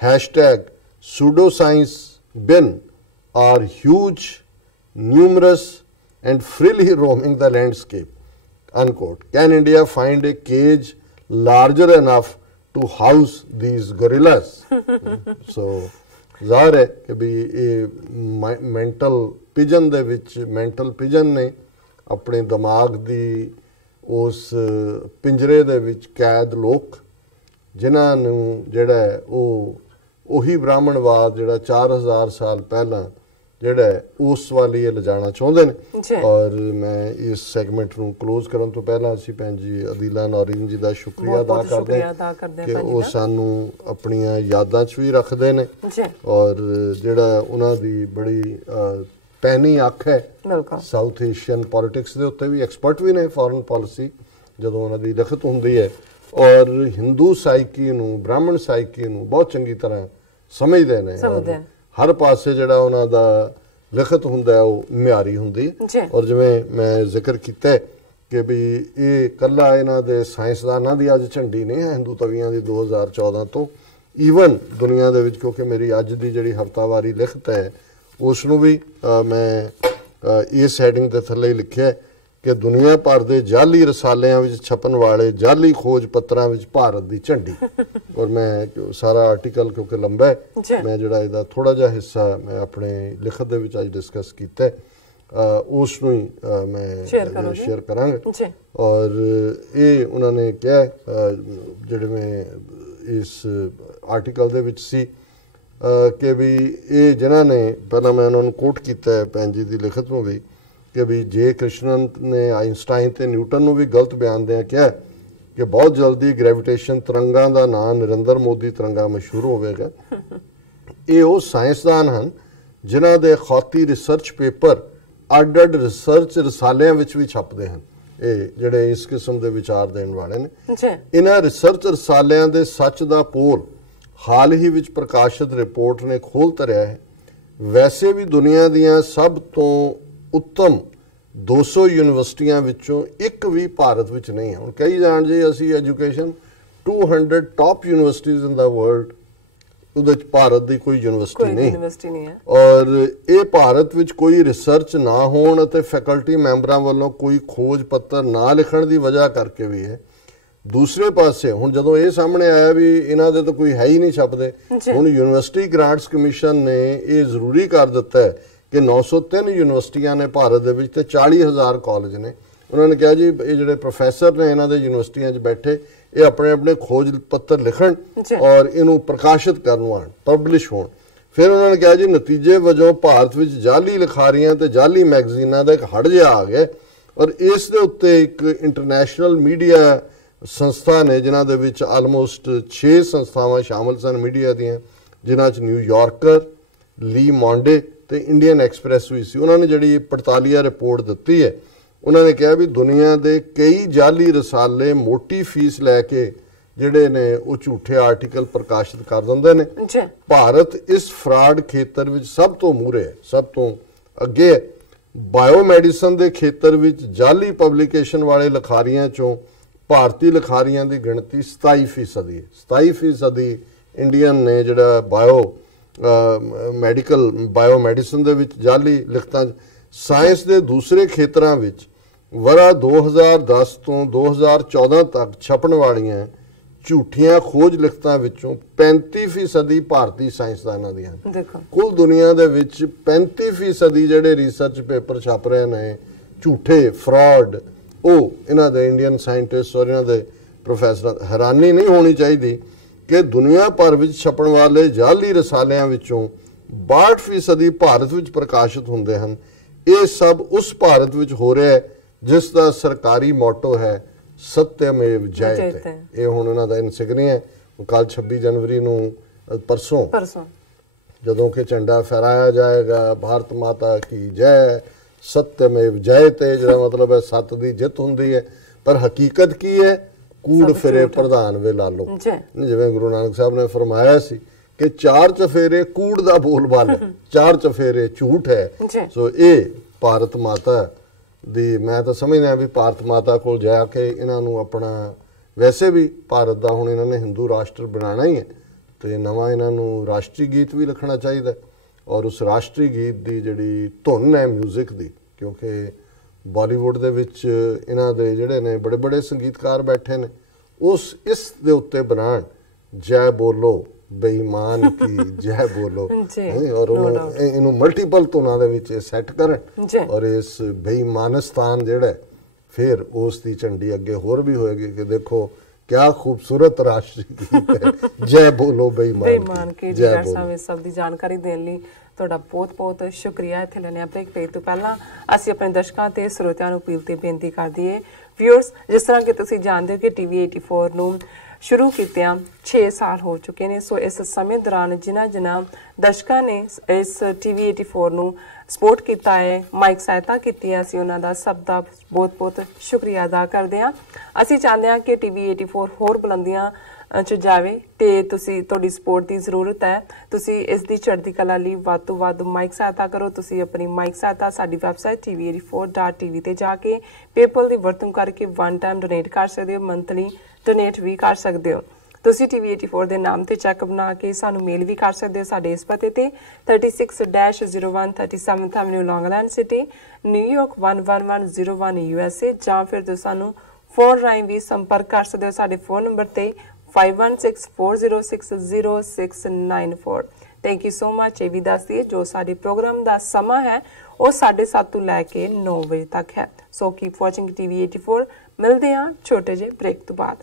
hashtag pseudoscience bin are huge, numerous and freely roaming the landscape, unquote. Can India find a cage larger enough to house these gorillas? So ਜ਼ਾਹਰ ਹੈ ਕਿ ਵੀ ਇਹ ਮੈਂਟਲ ਪਿਜਨ ਦੇ ਵਿੱਚ, ਮੈਂਟਲ ਪਿਜਨ ਨੇ ਆਪਣੇ ਦਿਮਾਗ ਦੀ ਉਸ ਪਿੰਜਰੇ ਦੇ ਵਿੱਚ ਕੈਦ ਲੋਕ, ਜਿਨ੍ਹਾਂ ਨੂੰ ਜਿਹੜਾ ਉਹ ਉਹੀ ਬ੍ਰਾਹਮਣਵਾਦ ਜਿਹੜਾ 4000 ਸਾਲ ਪਹਿਲਾਂ ਜਿਹੜਾ ਉਸ ਵੱਲ ਇਹ ਲਿਜਾਣਾ ਚਾਹੁੰਦੇ ਨੇ। ਔਰ ਮੈਂ ਇਸ ਸੈਗਮੈਂਟ ਨੂੰ ਕਲੋਜ਼ ਕਰਨ ਤੋਂ ਪਹਿਲਾਂ ਅਸੀਂ ਭੈਣ ਜੀ ਅਦੀਲਾ ਨੌਰੀਨ ਜੀ ਦਾ ਸ਼ੁਕਰੀਆ ਅਦਾ ਕਰਦੇ ਹਾਂ ਕਿ ਉਹ ਸਾਨੂੰ ਆਪਣੀਆਂ ਯਾਦਾਂ 'ਚ ਵੀ ਰੱਖਦੇ ਨੇ ਔਰ ਜਿਹੜਾ ਉਹਨਾਂ ਦੀ ਬੜੀ ਪੈਨੀ ਅੱਖ ਹੈ ਸਾਊਥ ਏਸ਼ੀਅਨ ਪੋਲਿਟਿਕਸ ਦੇ ਉੱਤੇ ਵੀ, ਐਕਸਪਰਟ ਵੀ ਨੇ ਫੋਰਨ ਪਾਲਿਸੀ ਜਦੋਂ ਉਹਨਾਂ ਦੀ ਲਿਖਤ ਹੁੰਦੀ ਹੈ, ਔਰ ਹਿੰਦੂ ਸਾਈਕੀ ਨੂੰ, ਬ੍ਰਾਹਮਣ ਸਾਈਕੀ ਨੂੰ ਬਹੁਤ ਚੰਗੀ ਤਰ੍ਹਾਂ ਸਮਝਦੇ ਨੇ। ਹਰ ਪਾਸੇ ਜਿਹੜਾ ਉਹਨਾਂ ਦਾ ਲਿਖਤ ਹੁੰਦਾ ਉਹ ਮਿਆਰੀ ਹੁੰਦੀ ਹੈ। ਔਰ ਜਿਵੇਂ ਮੈਂ ਜ਼ਿਕਰ ਕੀਤਾ ਕਿ ਵੀ ਇਹ ਕੱਲਾ ਇਹਨਾਂ ਦੇ ਸਾਇੰਸਦਾਨਾਂ ਦੀ ਅੱਜ ਝੰਡੀ ਨਹੀਂ ਹੈ ਹਿੰਦੂ ਤਵੀਆਂ ਦੀ 2014 ਤੋਂ, ਈਵਨ ਦੁਨੀਆ ਦੇ ਵਿੱਚ, ਕਿਉਂਕਿ ਮੇਰੀ ਅੱਜ ਦੀ ਜਿਹੜੀ ਹਫ਼ਤਾਵਾਰੀ ਲਿਖਤ ਹੈ ਉਸ ਨੂੰ ਵੀ ਮੈਂ ਇਸ ਹੈਡਿੰਗ ਦੇ ਥੱਲੇ ਹੀ ਲਿਖਿਆ ਕਿ ਦੁਨੀਆ ਭਰ ਦੇ ਜਾਲੀ ਰਸਾਲਿਆਂ ਵਿੱਚ ਛਪਣ ਵਾਲੇ ਜਾਲੀ ਖੋਜ ਪੱਤਰਾਂ ਵਿੱਚ ਭਾਰਤ ਦੀ ਝੰਡੀ। ਔਰ ਮੈਂ ਸਾਰਾ ਆਰਟੀਕਲ ਕਿਉਂਕਿ ਲੰਬਾ ਹੈ, ਮੈਂ ਜਿਹੜਾ ਇਹਦਾ ਥੋੜਾ ਜਿਹਾ ਹਿੱਸਾ ਮੈਂ ਆਪਣੇ ਲਿਖਤ ਦੇ ਵਿੱਚ ਅੱਜ ਡਿਸਕਸ ਕੀਤਾ ਉਸ ਨੂੰ ਹੀ ਮੈਂ ਸ਼ੇਅਰ ਕਰਾਂਗਾ। ਔਰ ਇਹ ਉਹਨਾਂ ਨੇ ਕਿਹਾ ਜਿਹੜੇ ਮੈਂ ਇਸ ਆਰਟੀਕਲ ਦੇ ਵਿੱਚ ਸੀ ਕਿ ਵੀ ਇਹ ਜਿਨ੍ਹਾਂ ਨੇ, ਪਹਿਲਾਂ ਮੈਂ ਉਹਨਾਂ ਨੂੰ ਕੋਟ ਕੀਤਾ ਹੈ ਭੈਣ ਜੀ ਦੀ ਲਿਖਤ ਨੂੰ ਵੀ, ਕਿ ਵੀ ਜੇ ਕ੍ਰਿਸ਼ਨਨ ਨੇ ਆਇਨਸਟਾਈਨ ਤੇ ਨਿਊਟਨ ਨੂੰ ਵੀ ਗਲਤ ਬਿਆਨਦਿਆਂ ਕਿਹਾ ਕਿ ਬਹੁਤ ਜਲਦੀ ਗ੍ਰੈਵਿਟੇਸ਼ਨ ਤਰੰਗਾਂ ਦਾ ਨਾਂ ਨਰਿੰਦਰ ਮੋਦੀ ਤਰੰਗਾ ਮਸ਼ਹੂਰ ਹੋਵੇਗਾ। ਇਹ ਉਹ ਸਾਇੰਸਦਾਨ ਹਨ ਜਿਨ੍ਹਾਂ ਦੇ ਖਾਤੀ ਰਿਸਰਚ ਪੇਪਰ ਅੱਡ-ਅੱਡ ਰਿਸਰਚ ਰਸਾਲਿਆਂ ਵਿੱਚ ਵੀ ਛਪਦੇ ਹਨ। ਇਹ ਜਿਹੜੇ ਇਸ ਕਿਸਮ ਦੇ ਵਿਚਾਰ ਦੇਣ ਵਾਲੇ ਨੇ, ਇਹਨਾਂ ਰਿਸਰਚ ਰਸਾਲਿਆਂ ਦੇ ਸੱਚ ਦਾ ਪੋਲ ਹਾਲ ਹੀ ਵਿੱਚ ਪ੍ਰਕਾਸ਼ਿਤ ਰਿਪੋਰਟ ਨੇ ਖੋਲ੍ਹ ਧਰਿਆ ਹੈ। ਵੈਸੇ ਵੀ ਦੁਨੀਆ ਦੀਆਂ ਸਭ ਤੋਂ ਉੱਤਮ 200 ਯੂਨੀਵਰਸਿਟੀਆਂ ਵਿੱਚੋਂ ਇੱਕ ਵੀ ਭਾਰਤ ਵਿੱਚ ਨਹੀਂ ਹੈ। ਹੁਣ ਕਈ ਜਾਣ ਜੀ ਅਸੀਂ ਐਜੂਕੇਸ਼ਨ 200 ਟਾਪ ਯੂਨੀਵਰਸਿਟੀਜ਼ ਇਨ ਦਾ ਵਰਲਡ, ਉਹਦੇ ਵਿੱਚ ਭਾਰਤ ਦੀ ਕੋਈ ਯੂਨੀਵਰਸਿਟੀ ਨਹੀਂ ਹੈ। ਔਰ ਇਹ ਭਾਰਤ ਵਿੱਚ ਕੋਈ ਰਿਸਰਚ ਨਾ ਹੋਣ ਅਤੇ ਫੈਕਲਟੀ ਮੈਂਬਰਾਂ ਵੱਲੋਂ ਕੋਈ ਖੋਜ ਪੱਤਰ ਨਾ ਲਿਖਣ ਦੀ ਵਜ੍ਹਾ ਕਰਕੇ ਵੀ ਹੈ। ਦੂਸਰੇ ਪਾਸੇ ਹੁਣ ਜਦੋਂ ਇਹ ਸਾਹਮਣੇ ਆਇਆ ਵੀ ਇਹਨਾਂ ਦੇ ਤਾਂ ਕੋਈ ਹੈ ਹੀ ਨਹੀਂ ਛਪਦੇ, ਹੁਣ ਯੂਨੀਵਰਸਿਟੀ ਗ੍ਰਾਂਟਸ ਕਮਿਸ਼ਨ ਨੇ ਇਹ ਜ਼ਰੂਰੀ ਕਰ ਦਿੱਤਾ ਹੈ ਕਿ 903 ਯੂਨੀਵਰਸਿਟੀਆਂ ਨੇ ਭਾਰਤ ਦੇ ਵਿੱਚ ਤੇ 40,000 ਕਾਲਜ ਨੇ। ਉਹਨਾਂ ਨੇ ਕਿਹਾ ਜੀ ਇਹ ਜਿਹੜੇ ਪ੍ਰੋਫੈਸਰ ਨੇ ਇਹਨਾਂ ਦੇ ਯੂਨੀਵਰਸਿਟੀਆਂ 'ਚ ਬੈਠੇ ਇਹ ਆਪਣੇ ਆਪਣੇ ਖੋਜ ਪੱਤਰ ਲਿਖਣ ਔਰ ਇਹਨੂੰ ਪ੍ਰਕਾਸ਼ਿਤ ਕਰਨ, ਪਬਲਿਸ਼ ਹੋਣ। ਫਿਰ ਉਹਨਾਂ ਨੇ ਕਿਹਾ ਜੀ ਨਤੀਜੇ ਵਜੋਂ ਭਾਰਤ ਵਿੱਚ ਜਾਲੀ ਲਿਖਾਰੀਆਂ ਤੇ ਜਾਲੀ ਮੈਗਜ਼ੀਨਾਂ ਦਾ ਇੱਕ ਹੜ ਜਿਹਾ ਆ ਗਿਆ ਔਰ ਇਸ ਦੇ ਉੱਤੇ ਇੱਕ ਇੰਟਰਨੈਸ਼ਨਲ ਮੀਡੀਆ ਸੰਸਥਾ ਨੇ ਜਿਨ੍ਹਾਂ ਦੇ ਵਿੱਚ ਆਲਮੋਸਟ 6 ਸੰਸਥਾਵਾਂ ਸ਼ਾਮਲ ਸਨ ਮੀਡੀਆ ਦੀਆਂ, ਜਿਨ੍ਹਾਂ 'ਚ ਨਿਊਯਾਰਕਰ, ਲੀ ਮੌਂਡੇ ਤੇ ਇੰਡੀਅਨ ਐਕਸਪ੍ਰੈਸ ਵੀ ਸੀ। ਉਹਨਾਂ ਨੇ ਜਿਹੜੀ ਪੜਤਾਲੀਆ ਰਿਪੋਰਟ ਦਿੱਤੀ ਹੈ, ਉਹਨਾਂ ਨੇ ਕਿਹਾ ਵੀ ਦੁਨੀਆ ਦੇ ਕਈ ਜਾਲੀ ਰਸਾਲੇ ਮੋਟੀ ਫੀਸ ਲੈ ਕੇ ਜਿਹੜੇ ਨੇ ਉਹ ਝੂਠੇ ਆਰਟੀਕਲ ਪ੍ਰਕਾਸ਼ਿਤ ਕਰ ਦਿੰਦੇ ਨੇ। ਭਾਰਤ ਇਸ ਫਰਾਡ ਖੇਤਰ ਵਿੱਚ ਸਭ ਤੋਂ ਮੂਹਰੇ ਹੈ, ਸਭ ਤੋਂ ਅੱਗੇ ਹੈ। ਬਾਇਓਮੈਡੀਸਨ ਦੇ ਖੇਤਰ ਵਿੱਚ ਜਾਲੀ ਪਬਲੀਕੇਸ਼ਨ ਵਾਲੇ ਲਿਖਾਰੀਆਂ 'ਚੋਂ ਭਾਰਤੀ ਲਿਖਾਰੀਆਂ ਦੀ ਗਿਣਤੀ 27% ਹੈ। 27% ਇੰਡੀਅਨ ਨੇ ਜਿਹੜਾ ਬਾਇਓਮੈਡੀਸਨ ਦੇ ਵਿੱਚ ਜਾਲੀ ਲਿਖਤਾਂ। ਸਾਇੰਸ ਦੇ ਦੂਸਰੇ ਖੇਤਰਾਂ ਵਿੱਚ ਵਰ੍ਹਾ 2010 ਤੋਂ 2014 ਤੱਕ ਛਪਣ ਵਾਲੀਆਂ ਝੂਠੀਆਂ ਖੋਜ ਲਿਖਤਾਂ ਵਿੱਚੋਂ 35% ਭਾਰਤੀ ਸਾਇੰਸਦਾਨਾਂ ਦੀਆਂ ਹਨ। ਕੁੱਲ ਦੁਨੀਆ ਦੇ ਵਿੱਚ 35% ਜਿਹੜੇ ਰਿਸਰਚ ਪੇਪਰ ਛਪ ਰਹੇ ਨੇ ਝੂਠੇ, ਫਰਾਡ, ਉਹ ਇਹਨਾਂ ਦੇ ਇੰਡੀਅਨ ਸਾਇੰਟਿਸਟ ਔਰ ਇਹਨਾਂ ਦੇ ਪ੍ਰੋਫੈਸਰ। ਹੈਰਾਨੀ ਨਹੀਂ ਹੋਣੀ ਚਾਹੀਦੀ ਕਿ ਦੁਨੀਆ ਭਰ ਵਿੱਚ ਛਪਣ ਵਾਲੇ ਜਾਅਲੀ ਰਸਾਲਿਆਂ ਵਿੱਚੋਂ 62% ਭਾਰਤ ਵਿੱਚ ਪ੍ਰਕਾਸ਼ਿਤ ਹੁੰਦੇ ਹਨ। ਇਹ ਸਭ ਉਸ ਭਾਰਤ ਵਿੱਚ ਹੋ ਰਿਹਾ ਹੈ ਜਿਸ ਦਾ ਸਰਕਾਰੀ ਮੋਟੋ ਹੈ ਸਤਿਅਮੇਵ ਜਯਤੇ। ਇਹ ਹੁਣ ਇਹਨਾਂ ਦਾ ਇਨਸਿਗਨੀਆ ਹੈ। ਕੱਲ 26 ਜਨਵਰੀ ਨੂੰ ਪਰਸੋਂ ਜਦੋਂ ਕਿ ਝੰਡਾ ਫਹਿਰਾਇਆ ਜਾਏਗਾ, ਭਾਰਤ ਮਾਤਾ ਕੀ ਜੈ, ਸਤਿਅਮੇਵ ਜਯਤੇ, ਜਿਹਦਾ ਮਤਲਬ ਹੈ ਸੱਤ ਦੀ ਜਿੱਤ ਹੁੰਦੀ ਹੈ। ਪਰ ਹਕੀਕਤ ਕੀ ਹੈ? ਕੂੜ ਫਿਰੇ ਪ੍ਰਧਾਨ ਵੇ ਲਾਲੋ। ਜਿਵੇਂ ਗੁਰੂ ਨਾਨਕ ਸਾਹਿਬ ਨੇ ਫਰਮਾਇਆ ਸੀ ਕਿ 4 ਚਫੇਰੇ ਕੂੜ ਦਾ ਬੋਲਬਾਲਾ, 4 ਚਫੇਰੇ ਝੂਠ ਹੈ। ਸੋ ਇਹ ਭਾਰਤ ਮਾਤਾ ਦੀ, ਮੈਂ ਤਾਂ ਸਮਝਦਾ ਵੀ ਭਾਰਤ ਮਾਤਾ ਕੋਲ ਜਾ ਕੇ ਇਹਨਾਂ ਨੂੰ ਆਪਣਾ, ਵੈਸੇ ਵੀ ਭਾਰਤ ਦਾ ਹੁਣ ਇਹਨਾਂ ਨੇ ਹਿੰਦੂ ਰਾਸ਼ਟਰ ਬਣਾਉਣਾ ਹੀ ਹੈ ਤੇ ਨਵਾਂ ਇਹਨਾਂ ਨੂੰ ਰਾਸ਼ਟਰੀ ਗੀਤ ਵੀ ਲਿਖਣਾ ਚਾਹੀਦਾ ਔਰ ਉਸ ਰਾਸ਼ਟਰੀ ਗੀਤ ਦੀ ਜਿਹੜੀ ਧੁਨ ਹੈ ਮਿਊਜ਼ਿਕ ਦੀ, ਕਿਉਂਕਿ ਬਾਲੀਵੁੱਡ ਦੇ ਵਿੱਚ ਇਹਨਾਂ ਦੇ ਜਿਹੜੇ ਨੇ ਬੜੇ ਬੜੇ ਸੰਗੀਤਕਾਰ ਬੈਠੇ ਨੇ, ਉਸ ਇਸ ਦੇ ਉੱਤੇ ਬਣਾਉਣ ਜੈ ਬੋਲੋ ਬੇਈਮਾਨ ਕੀ ਜੈ ਬੋਲੋ, ਔਰ ਇਹਨੂੰ ਮਲਟੀਪਲ ਧੁਨਾਂ ਦੇ ਵਿੱਚ ਸੈੱਟ ਕਰਨ ਔਰ ਇਸ ਬੇਈਮਾਨਸਤਾਨ ਜਿਹੜਾ ਫਿਰ ਉਸ ਦੀ ਝੰਡੀ ਅੱਗੇ ਹੋਰ ਵੀ ਹੋਏਗੀ ਕਿ ਦੇਖੋ ਕਿਆ ਖੂਬਸੂਰਤ ਰਾਸ਼ਟਰੀ ਗੀਤ ਹੈ ਜੈ ਬੋਲੋ ਬੇਈਮਾਨ ਕੀ ਜੈ ਬੋਲੋ। ਸਭ ਦੀ ਜਾਣਕਾਰੀ ਦੇਣ ਲਈ ਤੁਹਾਡਾ ਬਹੁਤ ਬਹੁਤ ਸ਼ੁਕਰੀਆ। ਇੱਥੇ ਲੈਣੇ ਬ੍ਰੇਕ ਪੇ ਤੋਂ ਪਹਿਲਾਂ ਅਸੀਂ ਆਪਣੇ ਦਰਸ਼ਕਾਂ ਤੇ ਸਰੋਤਿਆਂ ਨੂੰ ਅਪੀਲ ਤੇ ਬੇਨਤੀ ਕਰ ਦਈਏ, ਵਿਊਅਰਸ, ਜਿਸ ਤਰ੍ਹਾਂ ਕਿ ਤੁਸੀਂ ਜਾਣਦੇ ਹੋ ਕਿ TV 84 ਨੂੰ ਸ਼ੁਰੂ ਕੀਤਿਆਂ 6 ਸਾਲ ਹੋ ਚੁੱਕੇ ਨੇ। ਸੋ ਇਸ ਸਮੇਂ ਦੌਰਾਨ ਜਿਨ੍ਹਾਂ ਦਰਸ਼ਕਾਂ ਨੇ ਇਸ TV 84 ਨੂੰ ਸਪੋਰਟ ਕੀਤਾ ਹੈ, ਮਾਈਕ ਸਹਾਇਤਾ ਕੀਤੀ ਹੈ, ਅਸੀਂ ਉਹਨਾਂ ਦਾ ਸਭ ਦਾ ਬਹੁਤ ਬਹੁਤ ਸ਼ੁਕਰੀਆ ਅਦਾ ਕਰਦੇ ਹਾਂ। ਅਸੀਂ ਚਾਹੁੰਦੇ ਹਾਂ ਕਿ TV 84 ਹੋਰ ਬੁਲੰਦੀਆਂ 'ਚ ਜਾਵੇ ਤੇ ਤੁਹਾਡੀ ਸਪੋਰਟ ਦੀ ਜ਼ਰੂਰਤ ਹੈ। ਤੁਸੀਂ ਇਸ ਦੀ ਚੜ੍ਹਦੀ ਕਲਾ ਲਈ ਵੱਧ ਤੋਂ ਵੱਧ ਮਾਈਕ ਸਹਾਇਤਾ ਕਰੋ। ਤੁਸੀਂ ਆਪਣੀ ਮਾਈਕ ਸਹਾਇਤਾ ਸਾਡੀ ਵੈਬਸਾਈਟ tv84.tv ਤੇ ਜਾ ਕੇ ਪੇਪਲ ਦੀ ਵਰਤੋਂ ਕਰਕੇ ਵਨ ਟਾਈਮ ਡੋਨੇਟ ਕਰ ਸਕਦੇ ਹੋ, ਮੰਥਲੀ ਡੋਨੇਟ ਵੀ ਕਰ ਸਕਦੇ ਹੋ। ਤੁਸੀਂ TV 84 ਦੇ ਨਾਮ ਤੇ ਚੈੱਕ ਬਣਾ ਕੇ ਸਾਨੂੰ ਮੇਲ ਵੀ ਕਰ ਸਕਦੇ ਹੋ ਸਾਡੇ ਇਸ ਪਤੇ ਤੇ 36-01 37th Avenue, Long Island City, New York 11101 USA, ਜਾਂ ਫਿਰ ਤੁਸੀਂ ਸਾਨੂੰ ਫੋਨ ਰਾਹੀਂ ਵੀ ਸੰਪਰਕ ਕਰ ਸਕਦੇ ਹੋ ਸਾਡੇ ਫੋਨ ਨੰਬਰ ਤੇ 5164060694। Thank you so much. ਇਹ ਵੀ ਦੱਸ ਦਈਏ ਜੋ ਸਾਡੇ ਪ੍ਰੋਗਰਾਮ ਦਾ ਸਮਾਂ ਹੈ ਉਹ 7:30 ਤੋਂ ਲੈ ਕੇ 9 ਵਜੇ ਤੱਕ ਹੈ। ਸੋ ਕੀਪ ਵਾਚਿੰਗ TV 84। ਮਿਲਦੇ ਹਾਂ ਛੋਟੇ ਜਿਹੇ ਬ੍ਰੇਕ ਤੋਂ ਬਾਅਦ।